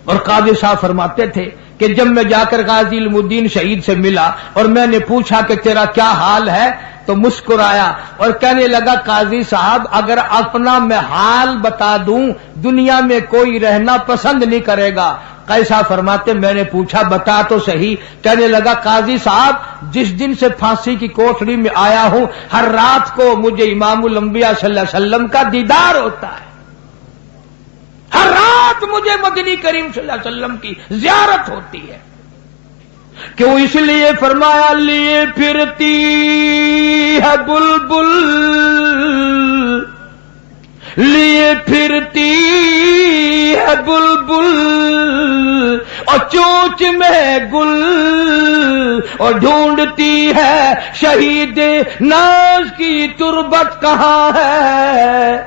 اور قاضی صاحب فرماتے تھے کہ جب میں جا کر غازی علم الدین شہید سے ملا اور میں نے پوچھا کہ تیرا کیا حال ہے تو مسکرایا اور کہنے لگا قاضی صاحب اگر اپنا میں حال بتا دوں دنیا میں کوئی رہنا پسند نہیں کرے گا۔ قاضی صاحب فرماتے میں نے پوچھا بتا تو صحیح۔ کہنے لگا قاضی صاحب جس دن سے پھانسی کی کوٹھری میں آیا ہوں ہر رات کو مجھے امام الانبیاء صلی اللہ علیہ وسلم کا دیدار ہوتا ہے، ہر رات مجھے مدنی کریم صلی اللہ علیہ وسلم کی زیارت ہوتی ہے۔ کیوں؟ اس لیے فرمایا لیے پھرتی ہے بلبل، لیے پھرتی ہے بلبل اور چونچ میں گل اور ڈھونڈتی ہے شہید ناز کی تربت کہاں ہے۔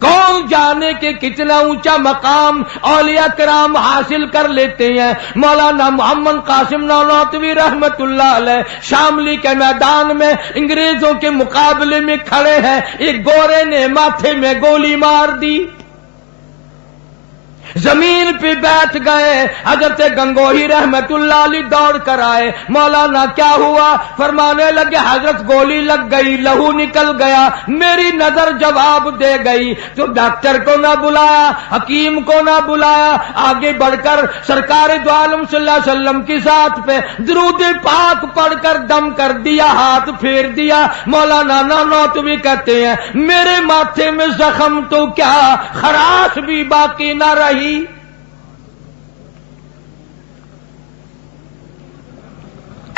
کون جانے کہ کتنا اونچا مقام اولیاء کرام حاصل کر لیتے ہیں۔ مولانا محمد قاسم نانوتوی رحمت اللہ علیہ شاملی کے میدان میں انگریزوں کے مقابلے میں کھڑے ہیں، ایک گورے نے ماتھے میں گولی مار دی، زمین پہ بیٹھ گئے. حضرت گنگوہی رحمتullah علیہ دوڑ کر آئے. مولانا کیا ہوا؟ فرمانے لگے حضرت گولی لگ گئی, لہو نکل گیا, میری نظر جواب دے گئی. تو ڈاکٹر کو نہ بلایا, حکیم کو نہ بلایا, آگے بڑھ کر سرکار دو عالم صلی اللہ علیہ وسلم کی ذات پہ درود پاک پڑھ کر دم کر دیا, ہاتھ پھیر دیا. مولانا نانوتوی کہتے ہیں میرے ماتھے میں زخم تو کیا خراش بھی باقی نہ رہی.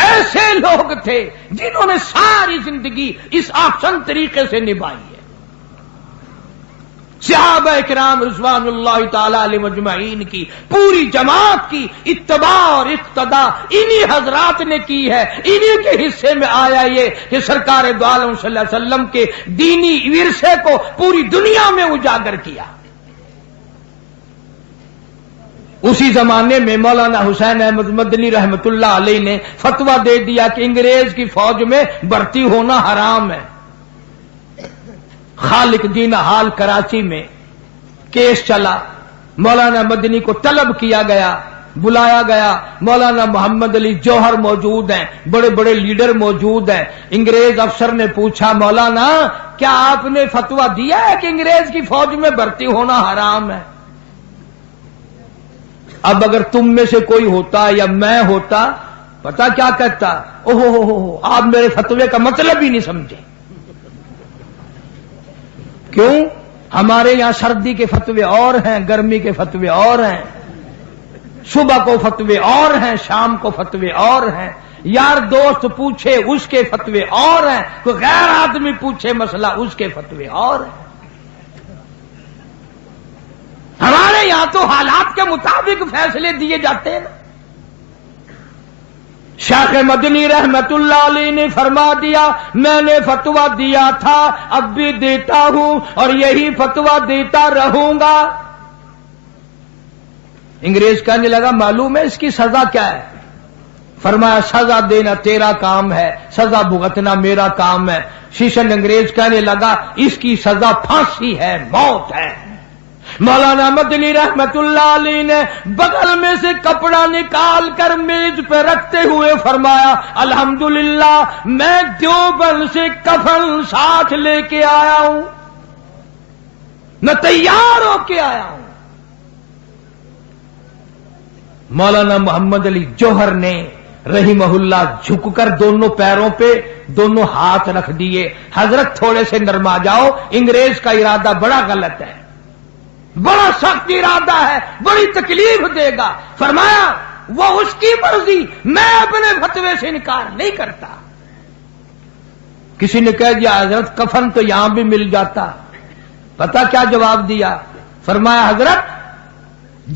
ایسے لوگ تھے جنہوں نے ساری زندگی اس آسن طریقے سے نبھائی ہے. صحابہ کرام رضوان اللہ تعالی علیہ مجمعین کی پوری جماعت کی اتباع اور اقتداء انہی حضرات نے کی ہے. انہی کے حصے میں آیا یہ کہ سرکار دو عالم صلی اللہ علیہ وسلم کے دینی ورثے کو پوری دنیا میں اجاگر کیا. اسی زمانے میں مولانا حسین احمد مدنی رحمت اللہ علیہ نے فتویٰ دے دیا کہ انگریز کی فوج میں بھرتی ہونا حرام ہے. خالق دین حال کراچی میں کیس چلا, مولانا مدنی کو طلب کیا گیا, بلایا گیا. مولانا محمد علی جوہر موجود ہیں, بڑے بڑے لیڈر موجود ہیں. انگریز افسر نے پوچھا مولانا کیا آپ نے فتویٰ دیا ہے کہ انگریز کی فوج میں بھرتی ہونا حرام ہے؟ اب اگر تم میں سے کوئی ہوتا یا میں ہوتا پتا کیا کہتا, اوہ آپ میرے فتوے کا مطلب ہی نہیں سمجھے. کیوں؟ ہمارے یہاں سردی کے فتوے اور ہیں, گرمی کے فتوے اور ہیں, صبح کو فتوے اور ہیں, شام کو فتوے اور ہیں. یار دوست پوچھے اس کے فتوے اور ہیں, کوئی غیر آدمی پوچھے مسئلہ اس کے فتوے اور ہیں. ہمارے یہاں تو حالات کے مطابق فیصلے دیے جاتے ہیں. شیخ مدنی رحمت اللہ علیہ نے فرما دیا میں نے فتویٰ دیا تھا, اب بھی دیتا ہوں اور یہی فتویٰ دیتا رہوں گا. انگریز کہنے لگا معلوم ہے اس کی سزا کیا ہے؟ فرمایا سزا دینا تیرا کام ہے, سزا بھگتنا میرا کام ہے. شیشن انگریز کہنے لگا اس کی سزا پھانسی ہے, موت ہے. مولانا مدنی رحمت اللہ علیہ نے بغل میں سے کپڑا نکال کر میز پہ رکھتے ہوئے فرمایا الحمدللہ میں دیوبند سے کفن ساتھ لے کے آیا ہوں, میں تیار ہو کے آیا ہوں. مولانا محمد علی جوہر نے رحمہ اللہ جھک کر دونوں پیروں پہ دونوں ہاتھ رکھ دیے. حضرت تھوڑے سے نرما جاؤ, انگریز کا ارادہ بڑا غلط ہے, بڑا سخت ارادہ ہے, بڑی تکلیف دے گا. فرمایا وہ اس کی مرضی, میں اپنے فتوے سے انکار نہیں کرتا. کسی نے کہہ دیا حضرت کفن تو یہاں بھی مل جاتا. پتہ کیا جواب دیا؟ فرمایا حضرت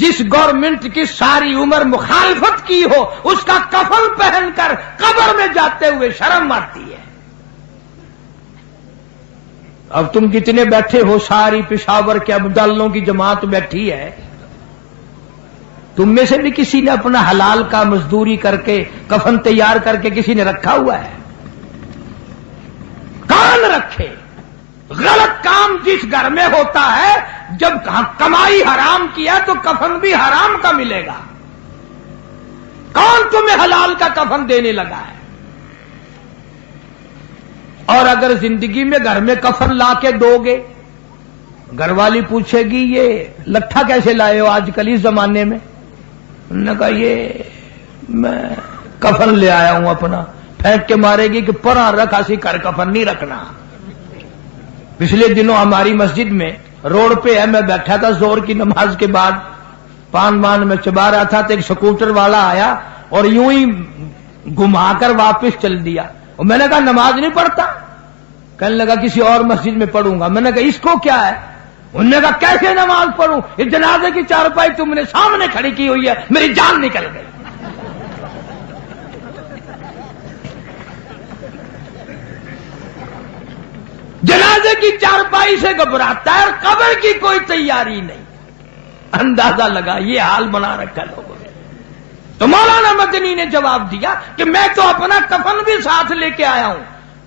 جس گورنمنٹ کی ساری عمر مخالفت کی ہو اس کا کفن پہن کر قبر میں جاتے ہوئے شرم آتی ہے. اب تم کتنے بیٹھے ہو, ساری پشاور کے ابدالوں کی جماعت بیٹھی ہے, تم میں سے بھی کسی نے اپنا حلال کا مزدوری کر کے کفن تیار کر کے کسی نے رکھا ہوا ہے؟ کان رکھے. غلط کام جس گھر میں ہوتا ہے جب کمائی حرام کی ہے تو کفن بھی حرام کا ملے گا. کون تمہیں حلال کا کفن دینے لگا ہے؟ اور اگر زندگی میں گھر میں کفن لا کے دو گے, گھر والی پوچھے گی یہ لٹھا کیسے لائے ہو آج کل اس زمانے میں؟ انہوں نے کہا یہ میں کفن لے آیا ہوں اپنا. پھینک کے مارے گی کہ پرا رکھ اسی کر کفن نہیں رکھنا. پچھلے دنوں ہماری مسجد میں روڈ پہ ہے, میں بیٹھا تھا زور کی نماز کے بعد, پان میں چبا رہا تھا تو ایک سکوٹر والا آیا اور یوں ہی گھما کر واپس چل دیا. اور میں نے کہا نماز نہیں پڑھتا؟ کہنے لگا کسی اور مسجد میں پڑھوں گا. میں نے کہا اس کو کیا ہے؟ انہوں نے کہا کیسے نماز پڑھوں, اس جنازے کی چارپائی تم نے سامنے کھڑی کی ہوئی ہے, میری جان نکل گئی. جنازے کی چارپائی سے گھبراتا ہے اور قبر کی کوئی تیاری نہیں. اندازہ لگا یہ حال بنا رکھا لوگوں نے. تو مولانا مدنی نے جواب دیا کہ میں تو اپنا کفن بھی ساتھ لے کے آیا ہوں,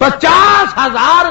50,000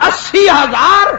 80,000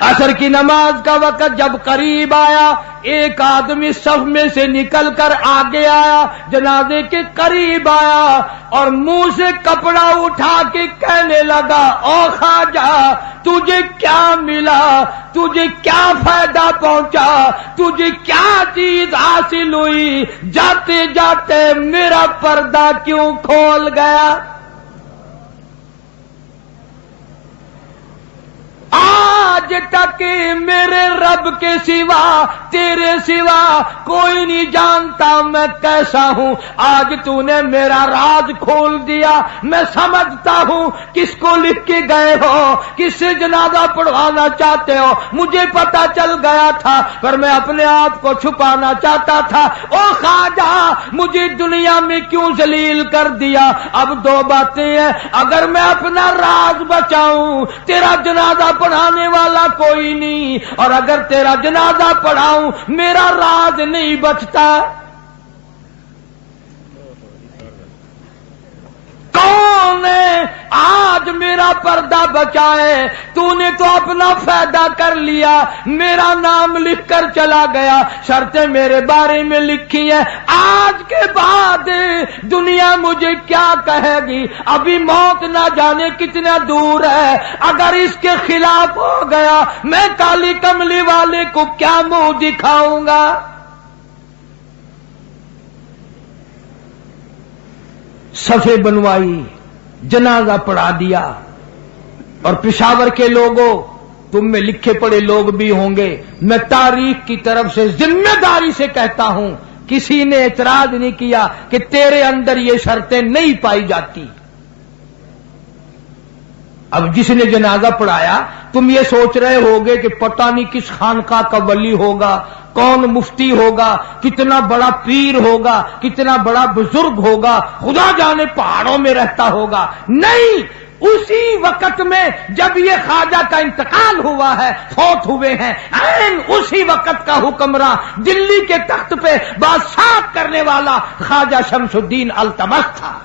عصر کی نماز کا وقت جب قریب آیا، ایک آدمی صف میں سے نکل کر آگے آیا، جنازے کے قریب آیا اور منہ سے کپڑا اٹھا کے کہنے لگا، او خواجہ تجھے کیا ملا، تجھے کیا فائدہ پہنچا، تجھے کیا چیز حاصل ہوئی، جاتے جاتے میرا پردہ کیوں کھول گیا؟ آج تک میرے رب کے سوا، تیرے سوا کوئی نہیں جانتا میں کیسا ہوں، آج تو نے میرا راز کھول دیا، میں سمجھتا ہوں کس کو لکھ کے گئے ہو، کس سے جنازہ پڑھوانا چاہتے ہو، مجھے پتا چل گیا تھا پر میں اپنے آپ کو چھپانا چاہتا تھا۔ او خواجہ مجھے دنیا میں کیوں ذلیل کر دیا؟ اب دو باتیں ہیں، اگر میں اپنا راز بچاؤں تیرا جنازہ پڑھانے والا کوئی نہیں، اور اگر تیرا جنازہ پڑھاؤں میرا راز نہیں بچتا۔ کون ہے آج میرا پردہ بچائے؟ تو نے تو اپنا فائدہ کر لیا، میرا نام لکھ کر چلا گیا، شرطیں میرے بارے میں لکھی ہیں، آج کے بعد دنیا مجھے کیا کہے گی؟ ابھی موت نہ جانے کتنا دور ہے، اگر اس کے خلاف ہو گیا میں کالی کملی والے کو کیا منہ دکھاؤں گا؟ صفے بنوائی، جنازہ پڑھا دیا، اور پشاور کے لوگوں، تم میں لکھے پڑے لوگ بھی ہوں گے، میں تاریخ کی طرف سے ذمہ داری سے کہتا ہوں کسی نے اعتراض نہیں کیا کہ تیرے اندر یہ شرطیں نہیں پائی جاتی۔ اب جس نے جنازہ پڑھایا تم یہ سوچ رہے ہوگے کہ پتہ نہیں کس خانقاہ کا ولی ہوگا، کون مفتی ہوگا، کتنا بڑا پیر ہوگا، کتنا بڑا بزرگ ہوگا، خدا جانے پہاڑوں میں رہتا ہوگا۔ نہیں، اسی وقت میں جب یہ خواجہ کا انتقال ہوا ہے، فوت ہوئے ہیں، اسی وقت کا حکمراں دلی کے تخت پہ بادشاہت کرنے والا خواجہ شمس الدین التمش تھا۔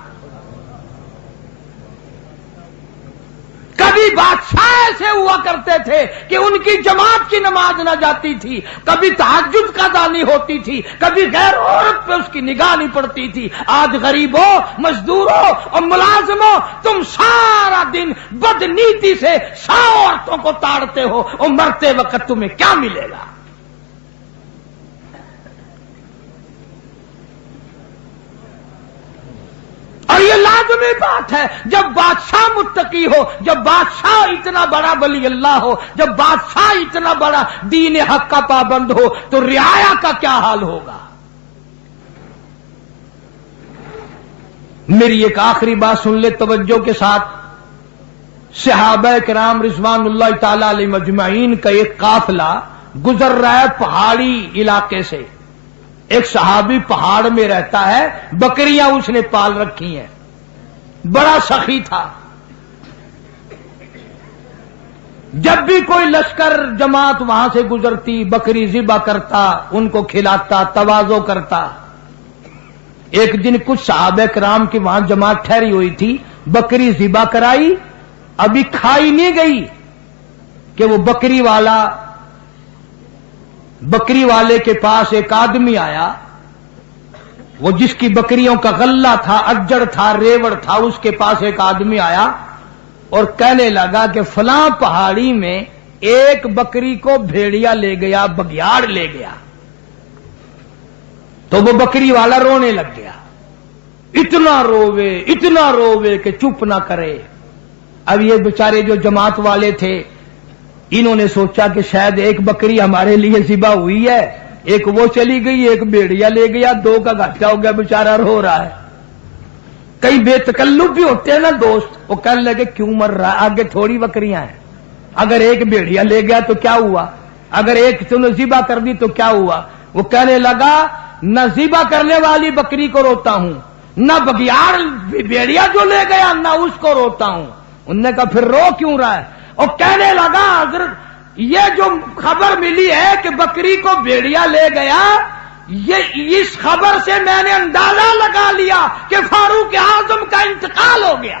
کبھی بادشاہ ایسے ہوا کرتے تھے کہ ان کی جماعت کی نماز نہ جاتی تھی، کبھی تہجد قضا نہیں ہوتی تھی، کبھی غیر عورت پہ اس کی نگاہ نہیں پڑتی تھی۔ آج غریبوں، مزدوروں اور ملازموں تم سارا دن بدنیتی سے 100 عورتوں کو تاڑتے ہو، اور مرتے وقت تمہیں کیا ملے گا؟ اور یہ لازمی بات ہے، جب بادشاہ متقی ہو، جب بادشاہ اتنا بڑا ولی اللہ ہو، جب بادشاہ اتنا بڑا دین حق کا پابند ہو، تو رعایا کا کیا حال ہوگا؟ میری ایک آخری بات سن لے توجہ کے ساتھ۔ صحابہ کرام رضوان اللہ تعالی علیہ مجمعین کا ایک قافلہ گزر رہا ہے پہاڑی علاقے سے۔ ایک صحابی پہاڑ میں رہتا ہے، بکریاں اس نے پال رکھی ہیں، بڑا سخی تھا۔ جب بھی کوئی لشکر جماعت وہاں سے گزرتی بکری ذبح کرتا، ان کو کھلاتا، تواضع کرتا۔ ایک دن کچھ صحابہ کرام کی وہاں جماعت ٹھہری ہوئی تھی، بکری ذبح کرائی، ابھی کھائی نہیں گئی کہ وہ بکری والے کے پاس ایک آدمی آیا، وہ جس کی بکریوں کا غلہ تھا، اجڑ تھا، ریوڑ تھا، اس کے پاس ایک آدمی آیا اور کہنے لگا کہ فلاں پہاڑی میں ایک بکری کو بھیڑیا لے گیا، بگیاڑ لے گیا۔ تو وہ بکری والا رونے لگ گیا، اتنا رووے کہ چپ نہ کرے۔ اب یہ بیچارے جو جماعت والے تھے انہوں نے سوچا کہ شاید ایک بکری ہمارے لیے ذبح ہوئی ہے، ایک وہ چلی گئی، ایک بھیڑیا لے گیا، 2 کا گھاٹا ہو گیا، بیچارہ رو رہا ہے۔ کئی بے تکلف بھی ہوتے ہیں نا دوست، وہ کہنے لگے کیوں مر رہا ہے، آگے تھوڑی بکریاں ہیں، اگر ایک بھیڑیا لے گیا تو کیا ہوا، اگر ایک تم نے ذبح کر دی تو کیا ہوا؟ وہ کہنے لگا نہ ذبح کرنے والی بکری کو روتا ہوں، نہ بگیاڑ بھیڑیا جو لے گیا نہ اس کو روتا ہوں۔ انہوں نے کہا پھر رو کیوں رہا ہے؟ اور کہنے لگا حضرت یہ جو خبر ملی ہے کہ بکری کو بھیڑیا لے گیا، اس خبر سے میں نے اندازہ لگا لیا کہ فاروق اعظم کا انتقال ہو گیا۔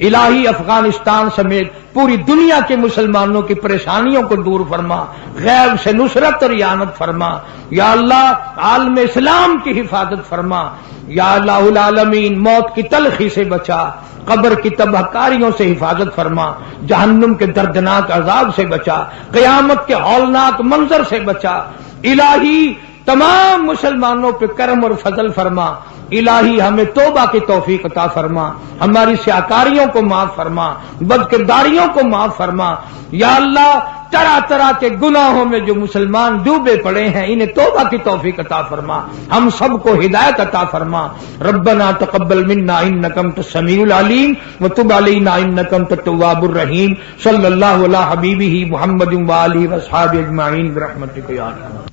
الہی افغانستان سمیت پوری دنیا کے مسلمانوں کی پریشانیوں کو دور فرما، غیب سے نصرت اور اعانت فرما، یا اللہ عالم اسلام کی حفاظت فرما، یا اللہ العالمین موت کی تلخی سے بچا، قبر کی تباہ کاریوں سے حفاظت فرما، جہنم کے دردناک عذاب سے بچا، قیامت کے ہولناک منظر سے بچا، الہی تمام مسلمانوں پہ کرم اور فضل فرما، الہی ہمیں توبہ کی توفیق عطا فرما، ہماری سیاکاریوں کو معاف فرما، بد کرداریوں کو معاف فرما، یا اللہ طرح طرح کے گناہوں میں جو مسلمان ڈوبے پڑے ہیں انہیں توبہ کی توفیق عطا فرما، ہم سب کو ہدایت عطا فرما۔ ربنا تقبل منا انک انت السمیع العلیم وتب علینا انک انت التواب الرحیم، صلی اللہ علی حبیبہ محمد وآلہ وصحبہ اجمعین برحمتک یا ارحم۔